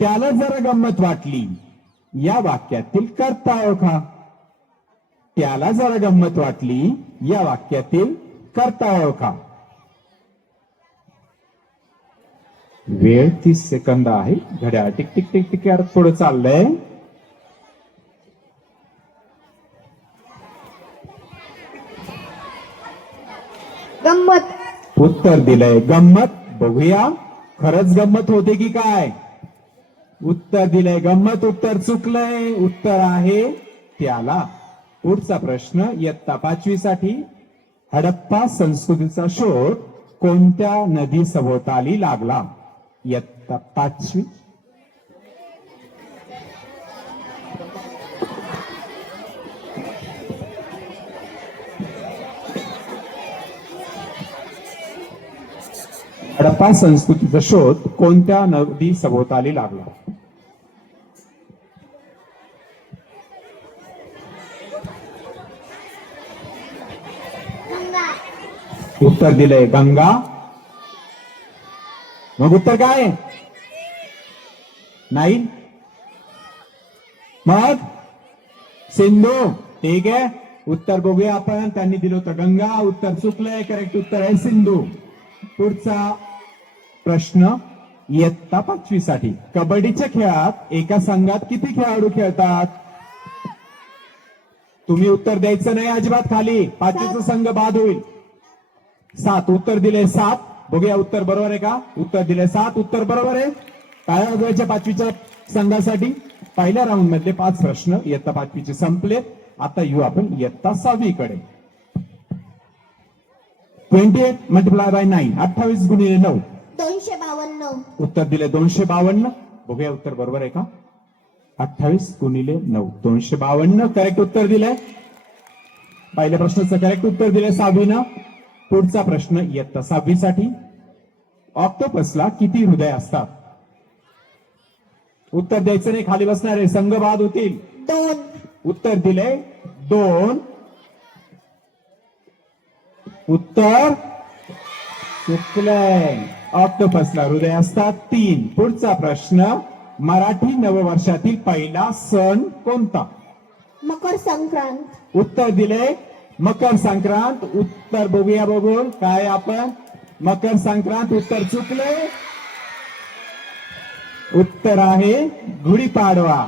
त्याला जरा गंमत वाटली. या वाक्यातील कर्ता ओळखा. त्याला जरा गंमत वाटली. या वाक्यातील कर्ता ओळखा. वेळ 30 सेकंद आहे. घड्याळ टिक टिक टिक टिक पुढे चाललंय. गंमत. उत्तर दिलंय गंमत. बघूया खरंच गंमत होते की काय. उत्तर दिलंय गंमत. उत्तर चुकलंय. उत्तर आहे त्याला. पुढचा प्रश्न इयत्ता 5वी साठी. हडप्पा संस्कृतीचा शोध कोणत्या नदी सभोवताली लागला? इयत्ता 5वी. हडप्पा संस्कृतीचा शोध कोणत्या नदी सभोवताली लागला? उत्तर दिलंय गंगा. मग उत्तर काय? नाही. मग सिंधू. ठीक आहे, उत्तर बघूया आपण. त्यांनी दिलं होतं गंगा. उत्तर चुकलंय. करेक्ट उत्तर आहे सिंधू. पुढचा प्रश्न इयत्ता 5वी साठी. कबड्डीच्या खेळात एका संघात किती खेळाडू खेळतात? तुम्ही उत्तर द्यायचं नाही अजिबात खाली. 5वीचा संघ बाद होईल. 7. उत्तर दिले 7. बघूया उत्तर बरोबर आहे का? उत्तर दिले 7. उत्तर बरोबर आहे. काय वाजवायच्या 5वीच्या संघासाठी? पहिल्या राऊंड मधले 5 प्रश्न इयत्ता 5वीचे संपले. आता येऊ आपण इयत्ता 6वी कडे. 28 मल्टिप्लाय बाय 9. 28 गुणिले 9. 252. उत्तर दिले 252. बघूया उत्तर बरोबर आहे का? 28 गुणिले 9 252. करेक्ट उत्तर दिलंय. पहिल्या प्रश्नाचं करेक्ट उत्तर दिलंय 6वीनं. पुढचा प्रश्न इयत्ता 6वी साठी. ऑक्टोपसला किती हृदय असतात? उत्तर द्यायचं नाही, खाली बसणार आहे. संघ बाद होतील. 2. उत्तर दिले 2. उत्तर चुकलंय. ऑक्टोपसला हृदय असतात 3. पुढचा प्रश्न. मराठी नववर्षातील पहिला सण कोणता? मकर संक्रांत. उत्तर दिले मकर संक्रांत. उत्तर बघूया बघून काय आपण. मकर संक्रांत. उत्तर चुकले. उत्तर आहे गुढीपाडवा.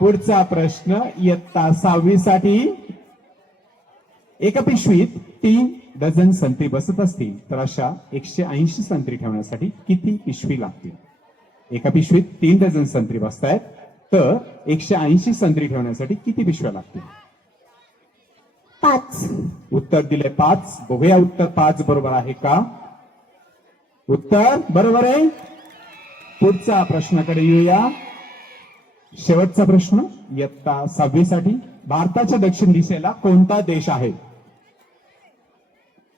पुढचा प्रश्न इयत्ता 6वी साठी. एका पिशवीत 3 डझन संत्री बसत असतील तर अशा 180 संत्री ठेवण्यासाठी किती पिशवी लागतील? एका पिशवीत 3 डझन संत्री बसतायत तर 180 संत्री ठेवण्यासाठी किती पिशव्या लागतील? 5. उत्तर दिले 5. बघूया उत्तर 5 बरोबर आहे का? उत्तर बरोबर आहे. पुढचा प्रश्नाकडे येऊया. शेवटचा प्रश्न इयत्ता 6वी साठी. भारताच्या दक्षिण दिशेला कोणता देश आहे?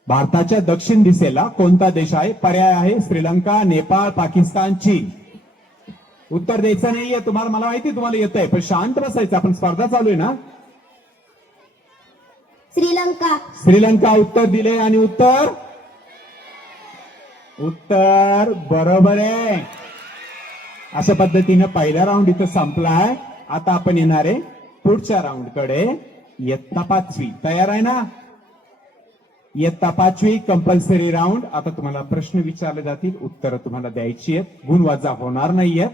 भारताच्या दक्षिण दिशेला कोणता देश आहे? पर्याय आहे श्रीलंका, नेपाळ, पाकिस्तान, चीन. उत्तर द्यायचं नाहीये तुम्हाला. मला माहिती तुम्हाला येत आहे, पण शांत बसायचं. आपण स्पर्धा चालू आहे ना. श्रीलंका. श्रीलंका उत्तर दिले आणि उत्तर बरोबर आहे. अशा पद्धतीनं पहिला राऊंड इथं संपलाय. आता आपण येणार आहे पुढच्या राऊंड कडे. इयत्ता 5वी तयार आहे ना? इयत्ता 5वी कंपल्सरी राऊंड. आता तुम्हाला प्रश्न विचारले जातील, उत्तरं तुम्हाला द्यायची आहेत. गुणवजा होणार नाहीये.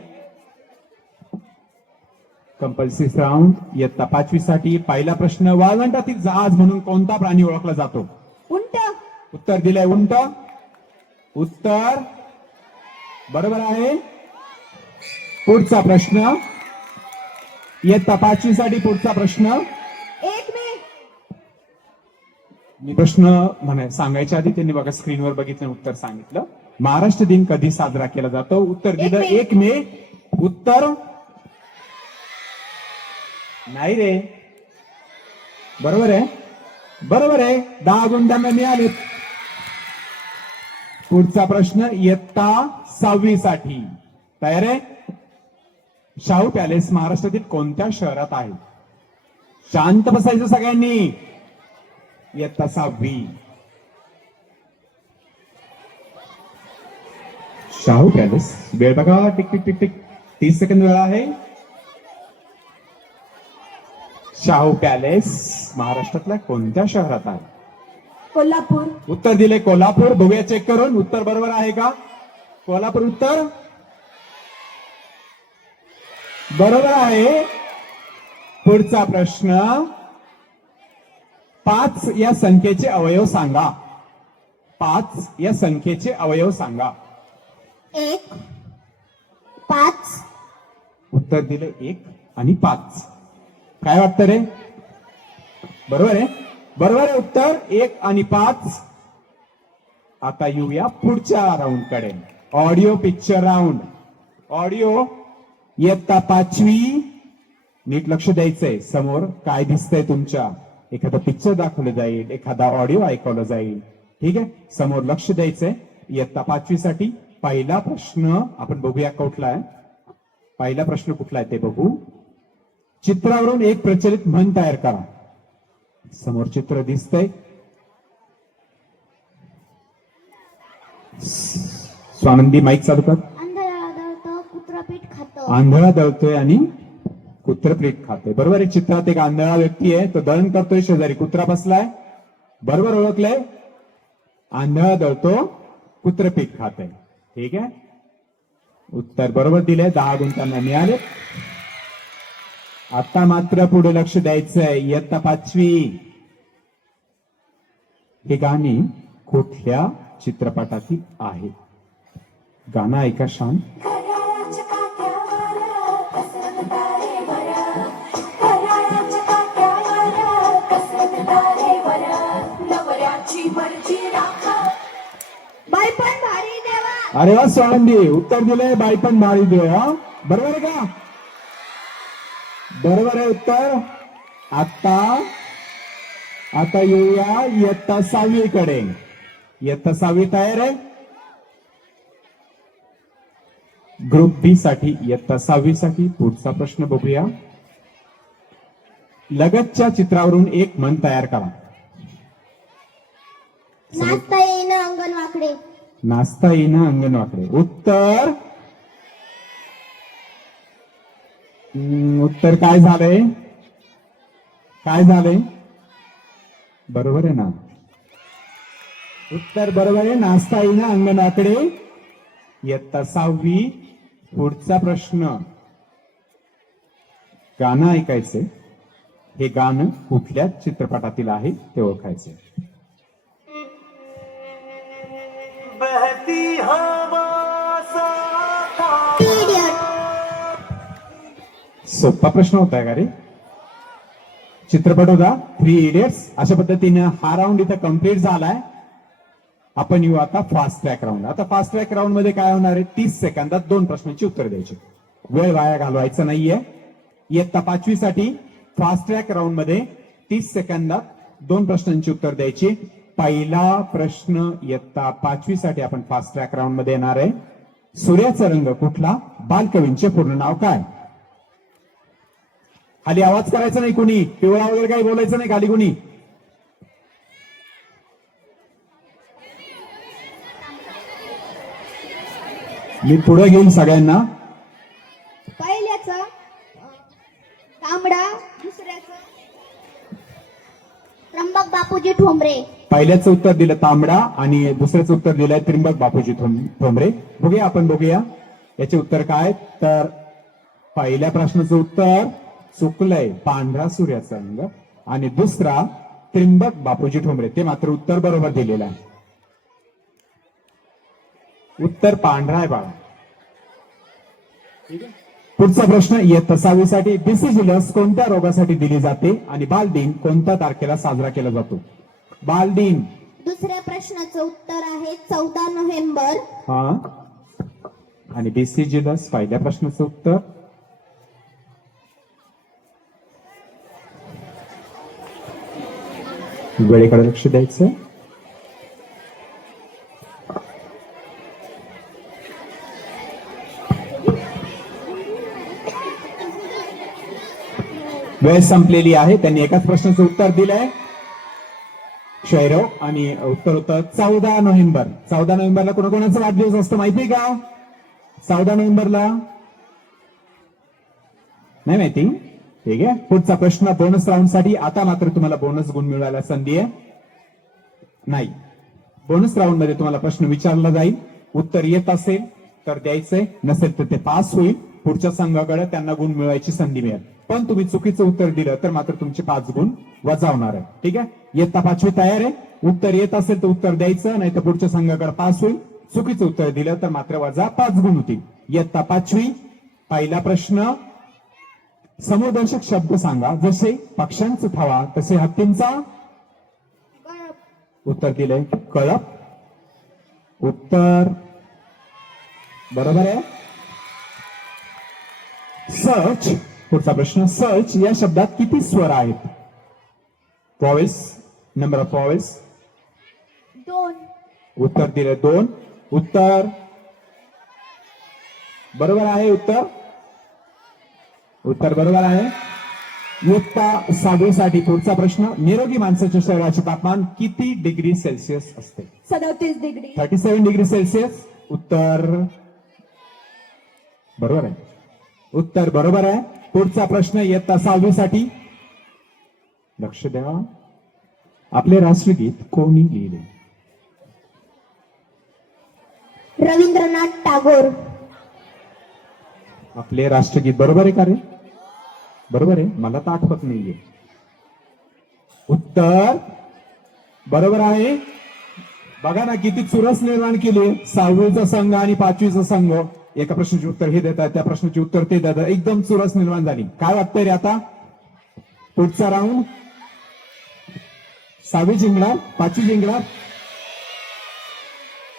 कंपल्सरी राऊंड इयत्ता 5वी साठी. पहिला प्रश्न. वाळवंटातील जहाज म्हणून कोणता प्राणी ओळखला जातो? उंट. उत्तर दिलंय उंट. उत्तर बरोबर आहे. पुढचा प्रश्न इयत्ता 5वी साठी. पुढचा प्रश्न. 1 मे. मी प्रश्न सांगायच्या आधी त्यांनी बघा स्क्रीनवर बघितलं, उत्तर सांगितलं. महाराष्ट्र दिन कधी साजरा केला जातो? उत्तर दिलं 1 मे. उत्तर नाही रे. बरोबर आहे. बरोबर आहे. 10 गुण मिळाले. पुढचा प्रश्न इयत्ता 6वी साठी. तयार आहे? शाहू पॅलेस महाराष्ट्रातील कोणत्या शहरात आहे? शांत बसायचं सगळ्यांनी. इयत्ता 6वी. शाहू पॅलेस. वेळ बघा. Tick tick tick tick. 30 second वेळ आहे. शाहू पॅलेस महाराष्ट्रातल्या कोणत्या शहरात आहे? कोल्हापूर. उत्तर दिले कोल्हापूर. बघूया चेक करून उत्तर बरोबर आहे का? कोल्हापूर उत्तर बरोबर आहे. पुढचा प्रश्न. 5 या संख्येचे अवयव सांगा. 5 या संख्येचे अवयव सांगा. 1, 5 उत्तर दिलं 1 आणि 5. काय वाटतं रे? बरोबर आहे, बरोबर आहे उत्तर 1 आणि 5. आता येऊया पुढच्या राऊंड कडे, ऑडिओ पिक्चर राऊंड. ऑडिओ इयत्ता 5वी, नीट लक्ष द्यायचंय. समोर काय दिसतंय तुमच्या? एखादा पिक्चर दाखवलं जाईल, एखादा ऑडिओ ऐकवलं जाईल. ठीक आहे, समोर लक्ष द्यायचंय. इयत्ता 5वी साठी पहिला प्रश्न आपण बघूया कुठला आहे. पहिला प्रश्न कुठला आहे ते बघू. चित्रावरून एक प्रचलित म्हण तयार करा. समोर चित्र दिसतंय. स्वानंदी माईक चालू कर. अंधारा आदळतं कुत्रा पीठ खातं. आंधळा दळतोय आणि कुत्र पीठ खातोय. बरोबर आहे. चित्रात एक आंधळा व्यक्ती आहे, तो दळण करतोय, शेजारी कुत्रा बसलाय. बरोबर ओळखलंय. आंधळा दळतो, कुत्र पीठ खातोय. ठीक आहे, उत्तर बरोबर दिले. 10 गुण त्यांना मिळाले. आता मात्र पुढे लक्ष द्यायचंय. इयत्ता 5वी, हे गाणी कुठल्या चित्रपटातील आहे? गाणं ऐका शांत. बाई पण भारी देवा. अरे वा स्वानंदी, उत्तर दिलंय बाईपण भारी देवा. बरोबर आहे का? बरोबर आहे उत्तर. आता येऊया इयत्ता 6वी कडे. इयत्ता 6वी तयार आहे? ग्रुप बी साठी, इयत्ता 6वी साठी पुढचा प्रश्न बघूया. लगतच्या चित्रावरून एक म्हण तयार करा. नाचता येईना अंगण वाकडे. नाचता येईना अंगण वाकडे. उत्तर उत्तर काय झालंय? काय झालंय? बरोबर आहे ना? उत्तर बरोबर आहे. नाचता येईना अंगण वाकडे. इयत्ता 6वी. पुढचा प्रश्न. गाणं ऐकायचंय. हे गाणं कुठल्या चित्रपटातील आहे ते ओळखायचंय. सोपा प्रश्न होता का रे? चित्रपट होता 3 इडियट्स. अशा पद्धतीने हा राऊंड इथं कम्प्लीट झालाय. आपण येऊ आता फास्ट ट्रॅक राऊंड. आता फास्ट ट्रॅक राऊंड मध्ये काय होणार आहे? 30 सेकंदात 2 प्रश्नांची उत्तर द्यायची. वेळ वाया घालवायचा नाहीये. इयत्ता 5वी साठी फास्ट ट्रॅक राऊंड मध्ये 30 सेकंदात 2 प्रश्नांची उत्तर द्यायची. पहिला प्रश्न इयत्ता 5वी साठी आपण फास्ट ट्रॅक राऊंड मध्ये येणार आहे. सूर्याचा रंग कुठला? बालकवींचे पूर्ण नाव काय? खाली आवाज करायचा नाही कोणी, पिवळा वगैरे काही बोलायचं नाही खाली कोणी. मी पुढे घेईन सगळ्यांना. पहिल्याचं तांबडा, दुसऱ्याचं त्र्यंबक बापूजी ठोंबरे. पहिल्याचं उत्तर दिलं तांबडा आणि दुसऱ्याचं उत्तर दिलंय त्र्यंबक बापूजी ठोंबरे. बघूया आपण बघूया याचे उत्तर काय. तर पहिल्या प्रश्नाचं उत्तर चुकलंय, पांढरा सूर्याचा रंग. आणि दुसरा त्र्यंबक बापूजी ठोंबरे, ते मात्र उत्तर बरोबर दिलेलं आहे. उत्तर पांढरा आहे बाळा. पुढचा प्रश्न इयत्ता 6वी साठी. बीसीजी लस कोणत्या रोगासाठी दिली जाते आणि बालदिन कोणत्या तारखेला साजरा केला जातो? बालदिन. दुसऱ्या प्रश्नाचं उत्तर आहे 14 नोव्हेंबर. हा, आणि बीसीजी लस पहिल्या प्रश्नाचं उत्तर वेळेकडे लक्ष द्यायचं. वेळ संपलेली आहे. त्यांनी एकाच प्रश्नाचं उत्तर दिलंय क्षयरोग, आणि उत्तर होतं 14 नोव्हेंबर. 14 नोव्हेंबरला कोणाकोणाचा वाढदिवस असतो माहितीये का? 14 नोव्हेंबरला नाही माहिती? ठीक आहे. पुढचा प्रश्न बोनस राऊंड साठी. आता मात्र तुम्हाला बोनस गुण मिळवायला संधी आहे. नाही, बोनस राऊंड मध्ये तुम्हाला प्रश्न विचारला जाईल. उत्तर येत असेल तर द्यायचंय, नसेल तर ते पास होईल. पुढच्या संघाकडे त्यांना गुण मिळवायची संधी मिळेल. पण तुम्ही चुकीचं उत्तर दिलं तर मात्र तुमचे 5 गुण वजा होणार आहे. ठीक आहे. इयत्ता 5वी तयार आहे. उत्तर येत असेल तर उत्तर द्यायचं, नाही तर पुढच्या संघाकडे पास होईल. चुकीचं उत्तर दिलं तर मात्र वजा 5 गुण होतील. इयत्ता 5वी. पहिला प्रश्न, समूहदर्शक शब्द सांगा. जसे पक्ष्यांचा थवा तसे हत्तींचा. उत्तर दिलंय कळप. उत्तर बरोबर आहे. सर्च, पुढचा प्रश्न, सर्च या शब्दात किती स्वर आहेत? Vowels, number of vowels. 2. उत्तर दिले 2. उत्तर बरोबर आहे. उत्तर बरोबर आहे. इयत्ता 6वी साठी पुढचा प्रश्न, निरोगी माणसाच्या शरीराचे तापमान किती डिग्री सेल्सिअस असते? 37 डिग्री. 37 degree Celsius. उत्तर बरोबर आहे. उत्तर बरोबर आहे. पुढचा प्रश्न इयत्ता 6वी साठी, लक्ष द्या. आपले राष्ट्रगीत कोणी लिहिले? रवींद्रनाथ टागोर. आपले राष्ट्रगीत बरोबर आहे का रे? बरोबर आहे. मला तर आठवत नाहीये. उत्तर बरोबर आहे. बघा ना किती चुरस निर्माण केली. 6वीचा संघ आणि 5वीचा संघ एका प्रश्नाचे उत्तर हे देतात, त्या प्रश्नाचे उत्तर ते देतात. एकदम चुरस निर्माण झाली. काय वाटतंय रे आता? पुढचा राऊंड 6वी जिंकणार, 5वी जिंकणार.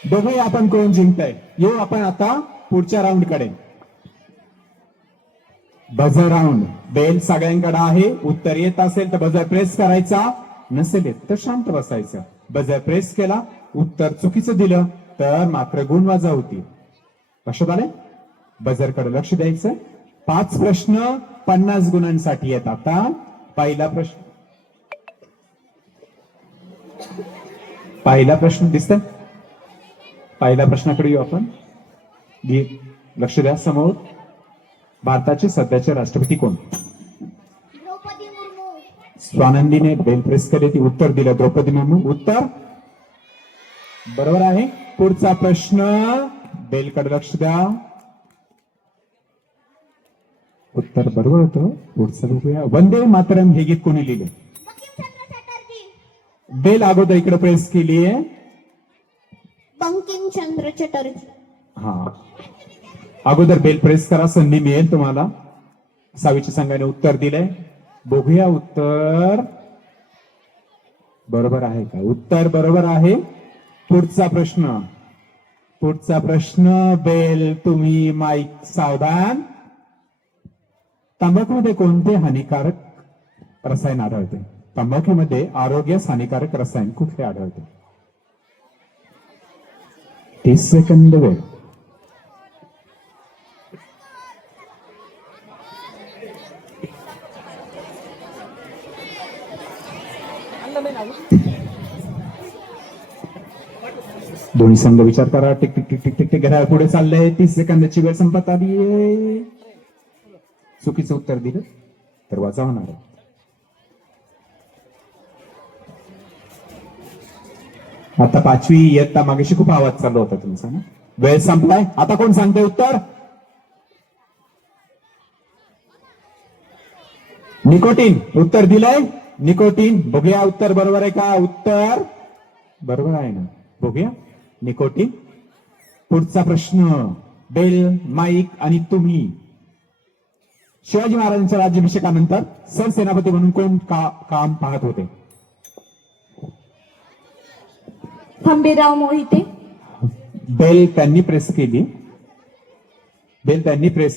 दोघंही आपण कोण जिंकताय? येऊ आपण आता पुढच्या राऊंड कडे. Buzzer round. बेल सगळ्यांकडे आहे. उत्तर येत असेल तर बझर प्रेस करायचा, नसेल येत तर शांत बसायचं. बझर प्रेस केला, उत्तर चुकीचं दिलं तर मात्र गुण वजा होतील. लक्षात आले? बझर कडे लक्ष द्यायचं. 5 प्रश्न 50 गुणांसाठी येत. आता पहिला प्रश्न दिसतंय? पहिल्या प्रश्नाकडे येऊ आपण. लक्ष द्या. समोर, भारताचे सध्याचे राष्ट्रपती कोण? द्रौपदी मुर्मू. स्वानंदीने बेल प्रेस केली, ती उत्तर दिलं द्रौपदी मुर्मू. उत्तर बरोबर आहे. पुढचा प्रश्न, बेलकडे लक्ष द्या. उत्तर बरोबर होतं. पुढचं बघूया. वंदे मातरम हे गीत कोणी लिहिले? बंकिमचंद्र चटर्जी. बेल अगोदर इकडे प्रेस केली आहे. बंकिमचंद्र चटर्जी. हा, अगोदर बेल प्रेस करा, संधी मिळेल तुम्हाला. 6वीच्या संघाने उत्तर दिलंय. बघूया उत्तर बरोबर आहे का? उत्तर बरोबर आहे. पुढचा प्रश्न, बेल तुम्ही माईक सावधान. तंबाखूमध्ये कोणते हानिकारक रसायन आढळते? तंबाखूमध्ये आरोग्यास हानिकारक रसायन कुठले आढळते? 30 सेकंद वेळ. दोन्ही संघ विचार करा. Tick tick tick tick tick tick. घड्याळ पुढे चाललंय. 30 सेकंदाची वेळ संपत आली आहे. चुकीचं उत्तर दिलं तर वजा होणार आहे. आता 5वी इयत्ता. मागेशी खूप आवाज चालू होता तुमचा ना. वेळ संपलाय. आता कोण सांगते उत्तर? निकोटीन. उत्तर दिलंय निकोटीन. बघूया उत्तर बरोबर आहे का? उत्तर बरोबर आहे ना. बघूया निकोटीन. पुढचा प्रश्न, बेल, माईक आणि तुम्ही. शिवाजी महाराजांच्या राज्याभिषेकानंतर सरसेनापती म्हणून कोण काम पाहत होते? खंबीरराव मोहिते. बेल त्यांनी प्रेस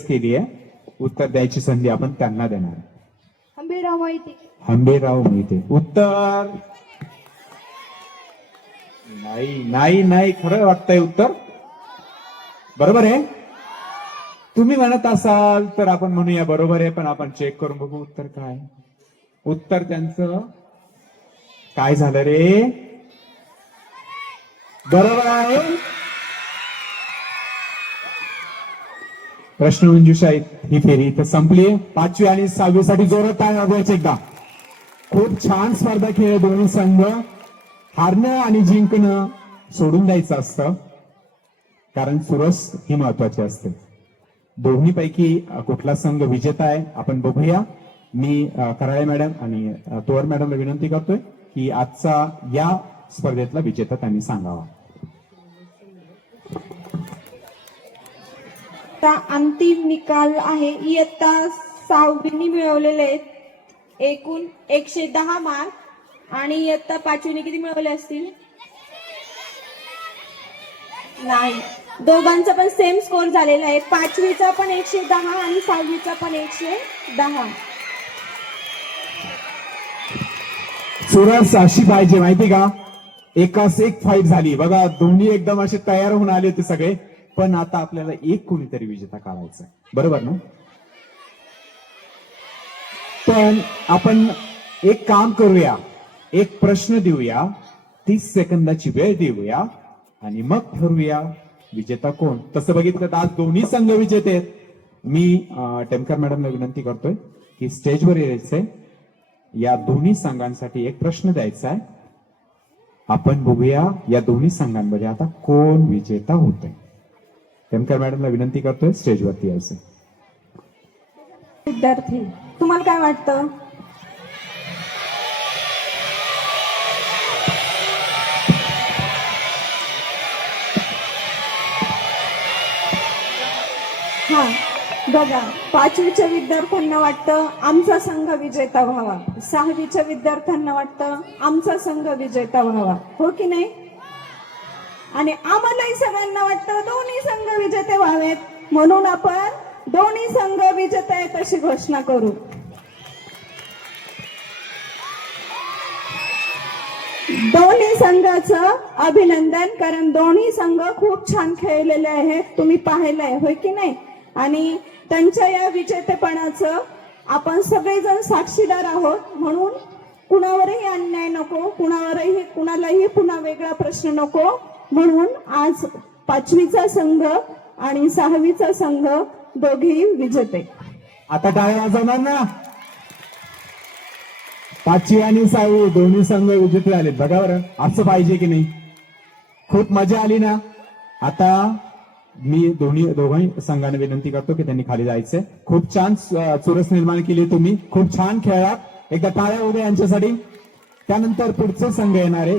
केली आहे. उत्तर द्यायची संधी आपण त्यांना देणार. खंबीरराव मोहिते. हंबीरराव मोहिते. उत्तर नाही. खरं वाटतंय उत्तर बरोबर आहे. तुम्ही म्हणत असाल तर आपण म्हणूया बरोबर आहे, पण आपण चेक करून बघू उत्तर काय. उत्तर त्यांचं काय झालं रे? बरोबर आहे. प्रश्नमंजुषा ही फेरी इथं संपली. 5वी आणि 6वी साठी जोरात टाळ्या वाजवायचे एकदा. खूप छान स्पर्धा खेळ. दोन्ही संघ. हारणं आणि जिंकणं सोडून द्यायचं असतं, कारण चुरस ही महत्वाची असते. दोन्हीपैकी कुठला संघ विजेता आहे आपण बघूया. मी कराळे मॅडम आणि तोवर मॅडमला विनंती करतोय की आजचा या स्पर्धेतला विजेता त्यांनी सांगावा. आता अंतिम निकाल आहे. इयत्ता 6वी मिळवलेले आहेत एकूण 110 मार्क आणि इयत्ता 5वी किती मिळवले असतील? नाही, दोघांचा पण सेम स्कोर झालेला आहे. 5वीचा पण 110 आणि 6वीचा पण 110. चुरस अशी पाहिजे माहिती का, एकास एक फाईट झाली बघा, दोन्ही एकदम असे तयार होऊन आले होते सगळे. पण आता आपल्याला एक कोणीतरी विजेता काढायचा, बरोबर ना? पण आपण एक काम करूया, एक प्रश्न देऊया, 30 सेकंदाची वेळ देऊया आणि मग ठरवूया विजेता कोण. तसं बघितलं तर आज दोन्ही संघ विजेते आहेत. मी टेमकर मॅडमला विनंती करतोय की स्टेजवर यायचंय, या दोन्ही संघांसाठी एक प्रश्न द्यायचा आहे. आपण बघूया या दोन्ही संघांमध्ये आता कोण विजेता होतोय. टेमकर मॅडमला विनंती करतोय स्टेजवरती यायचं. विद्यार्थी, तुम्हाला काय वाटतं? हा बघा, 5वीच्या विद्यार्थ्यांना वाटतं आमचा संघ विजेता व्हावा, 6वीच्या विद्यार्थ्यांना वाटतं आमचा संघ विजेता व्हावा, हो की नाही? आणि आम्हालाही सगळ्यांना वाटतं दोन्ही संघ विजेते व्हावेत, म्हणून आपण दोन्ही संघ विजेते आहेत अशी घोषणा करू. दोन्ही संघाचं अभिनंदन, कारण दोन्ही संघ खूप छान खेळलेले आहेत, तुम्ही पाहिलंय, होय की नाही? आणि त्यांच्या या विजेतेपणाचं आपण सगळेजण साक्षीदार आहोत, म्हणून कुणावरही अन्याय नको, कुणालाही पुन्हा वेगळा प्रश्न नको, म्हणून आज 5वीचा संघ आणि 6वीचा संघ दोघेही विजेते. आता टाळ्या वाजवणार ना? 5वी आणि 6वी दोन्ही संघ विजेते झालेत, बघा बरं, असं पाहिजे की नाही? खूप मजा आली ना? आता मी दोघांही संघाने विनंती करतो की त्यांनी खाली जायचंय. खूप छान चुरस निर्माण केली तुम्ही, खूप छान खेळलात. एकदा टाळ्या होऊ द्या यांच्यासाठी. त्यानंतर पुढचे संघ येणार आहे.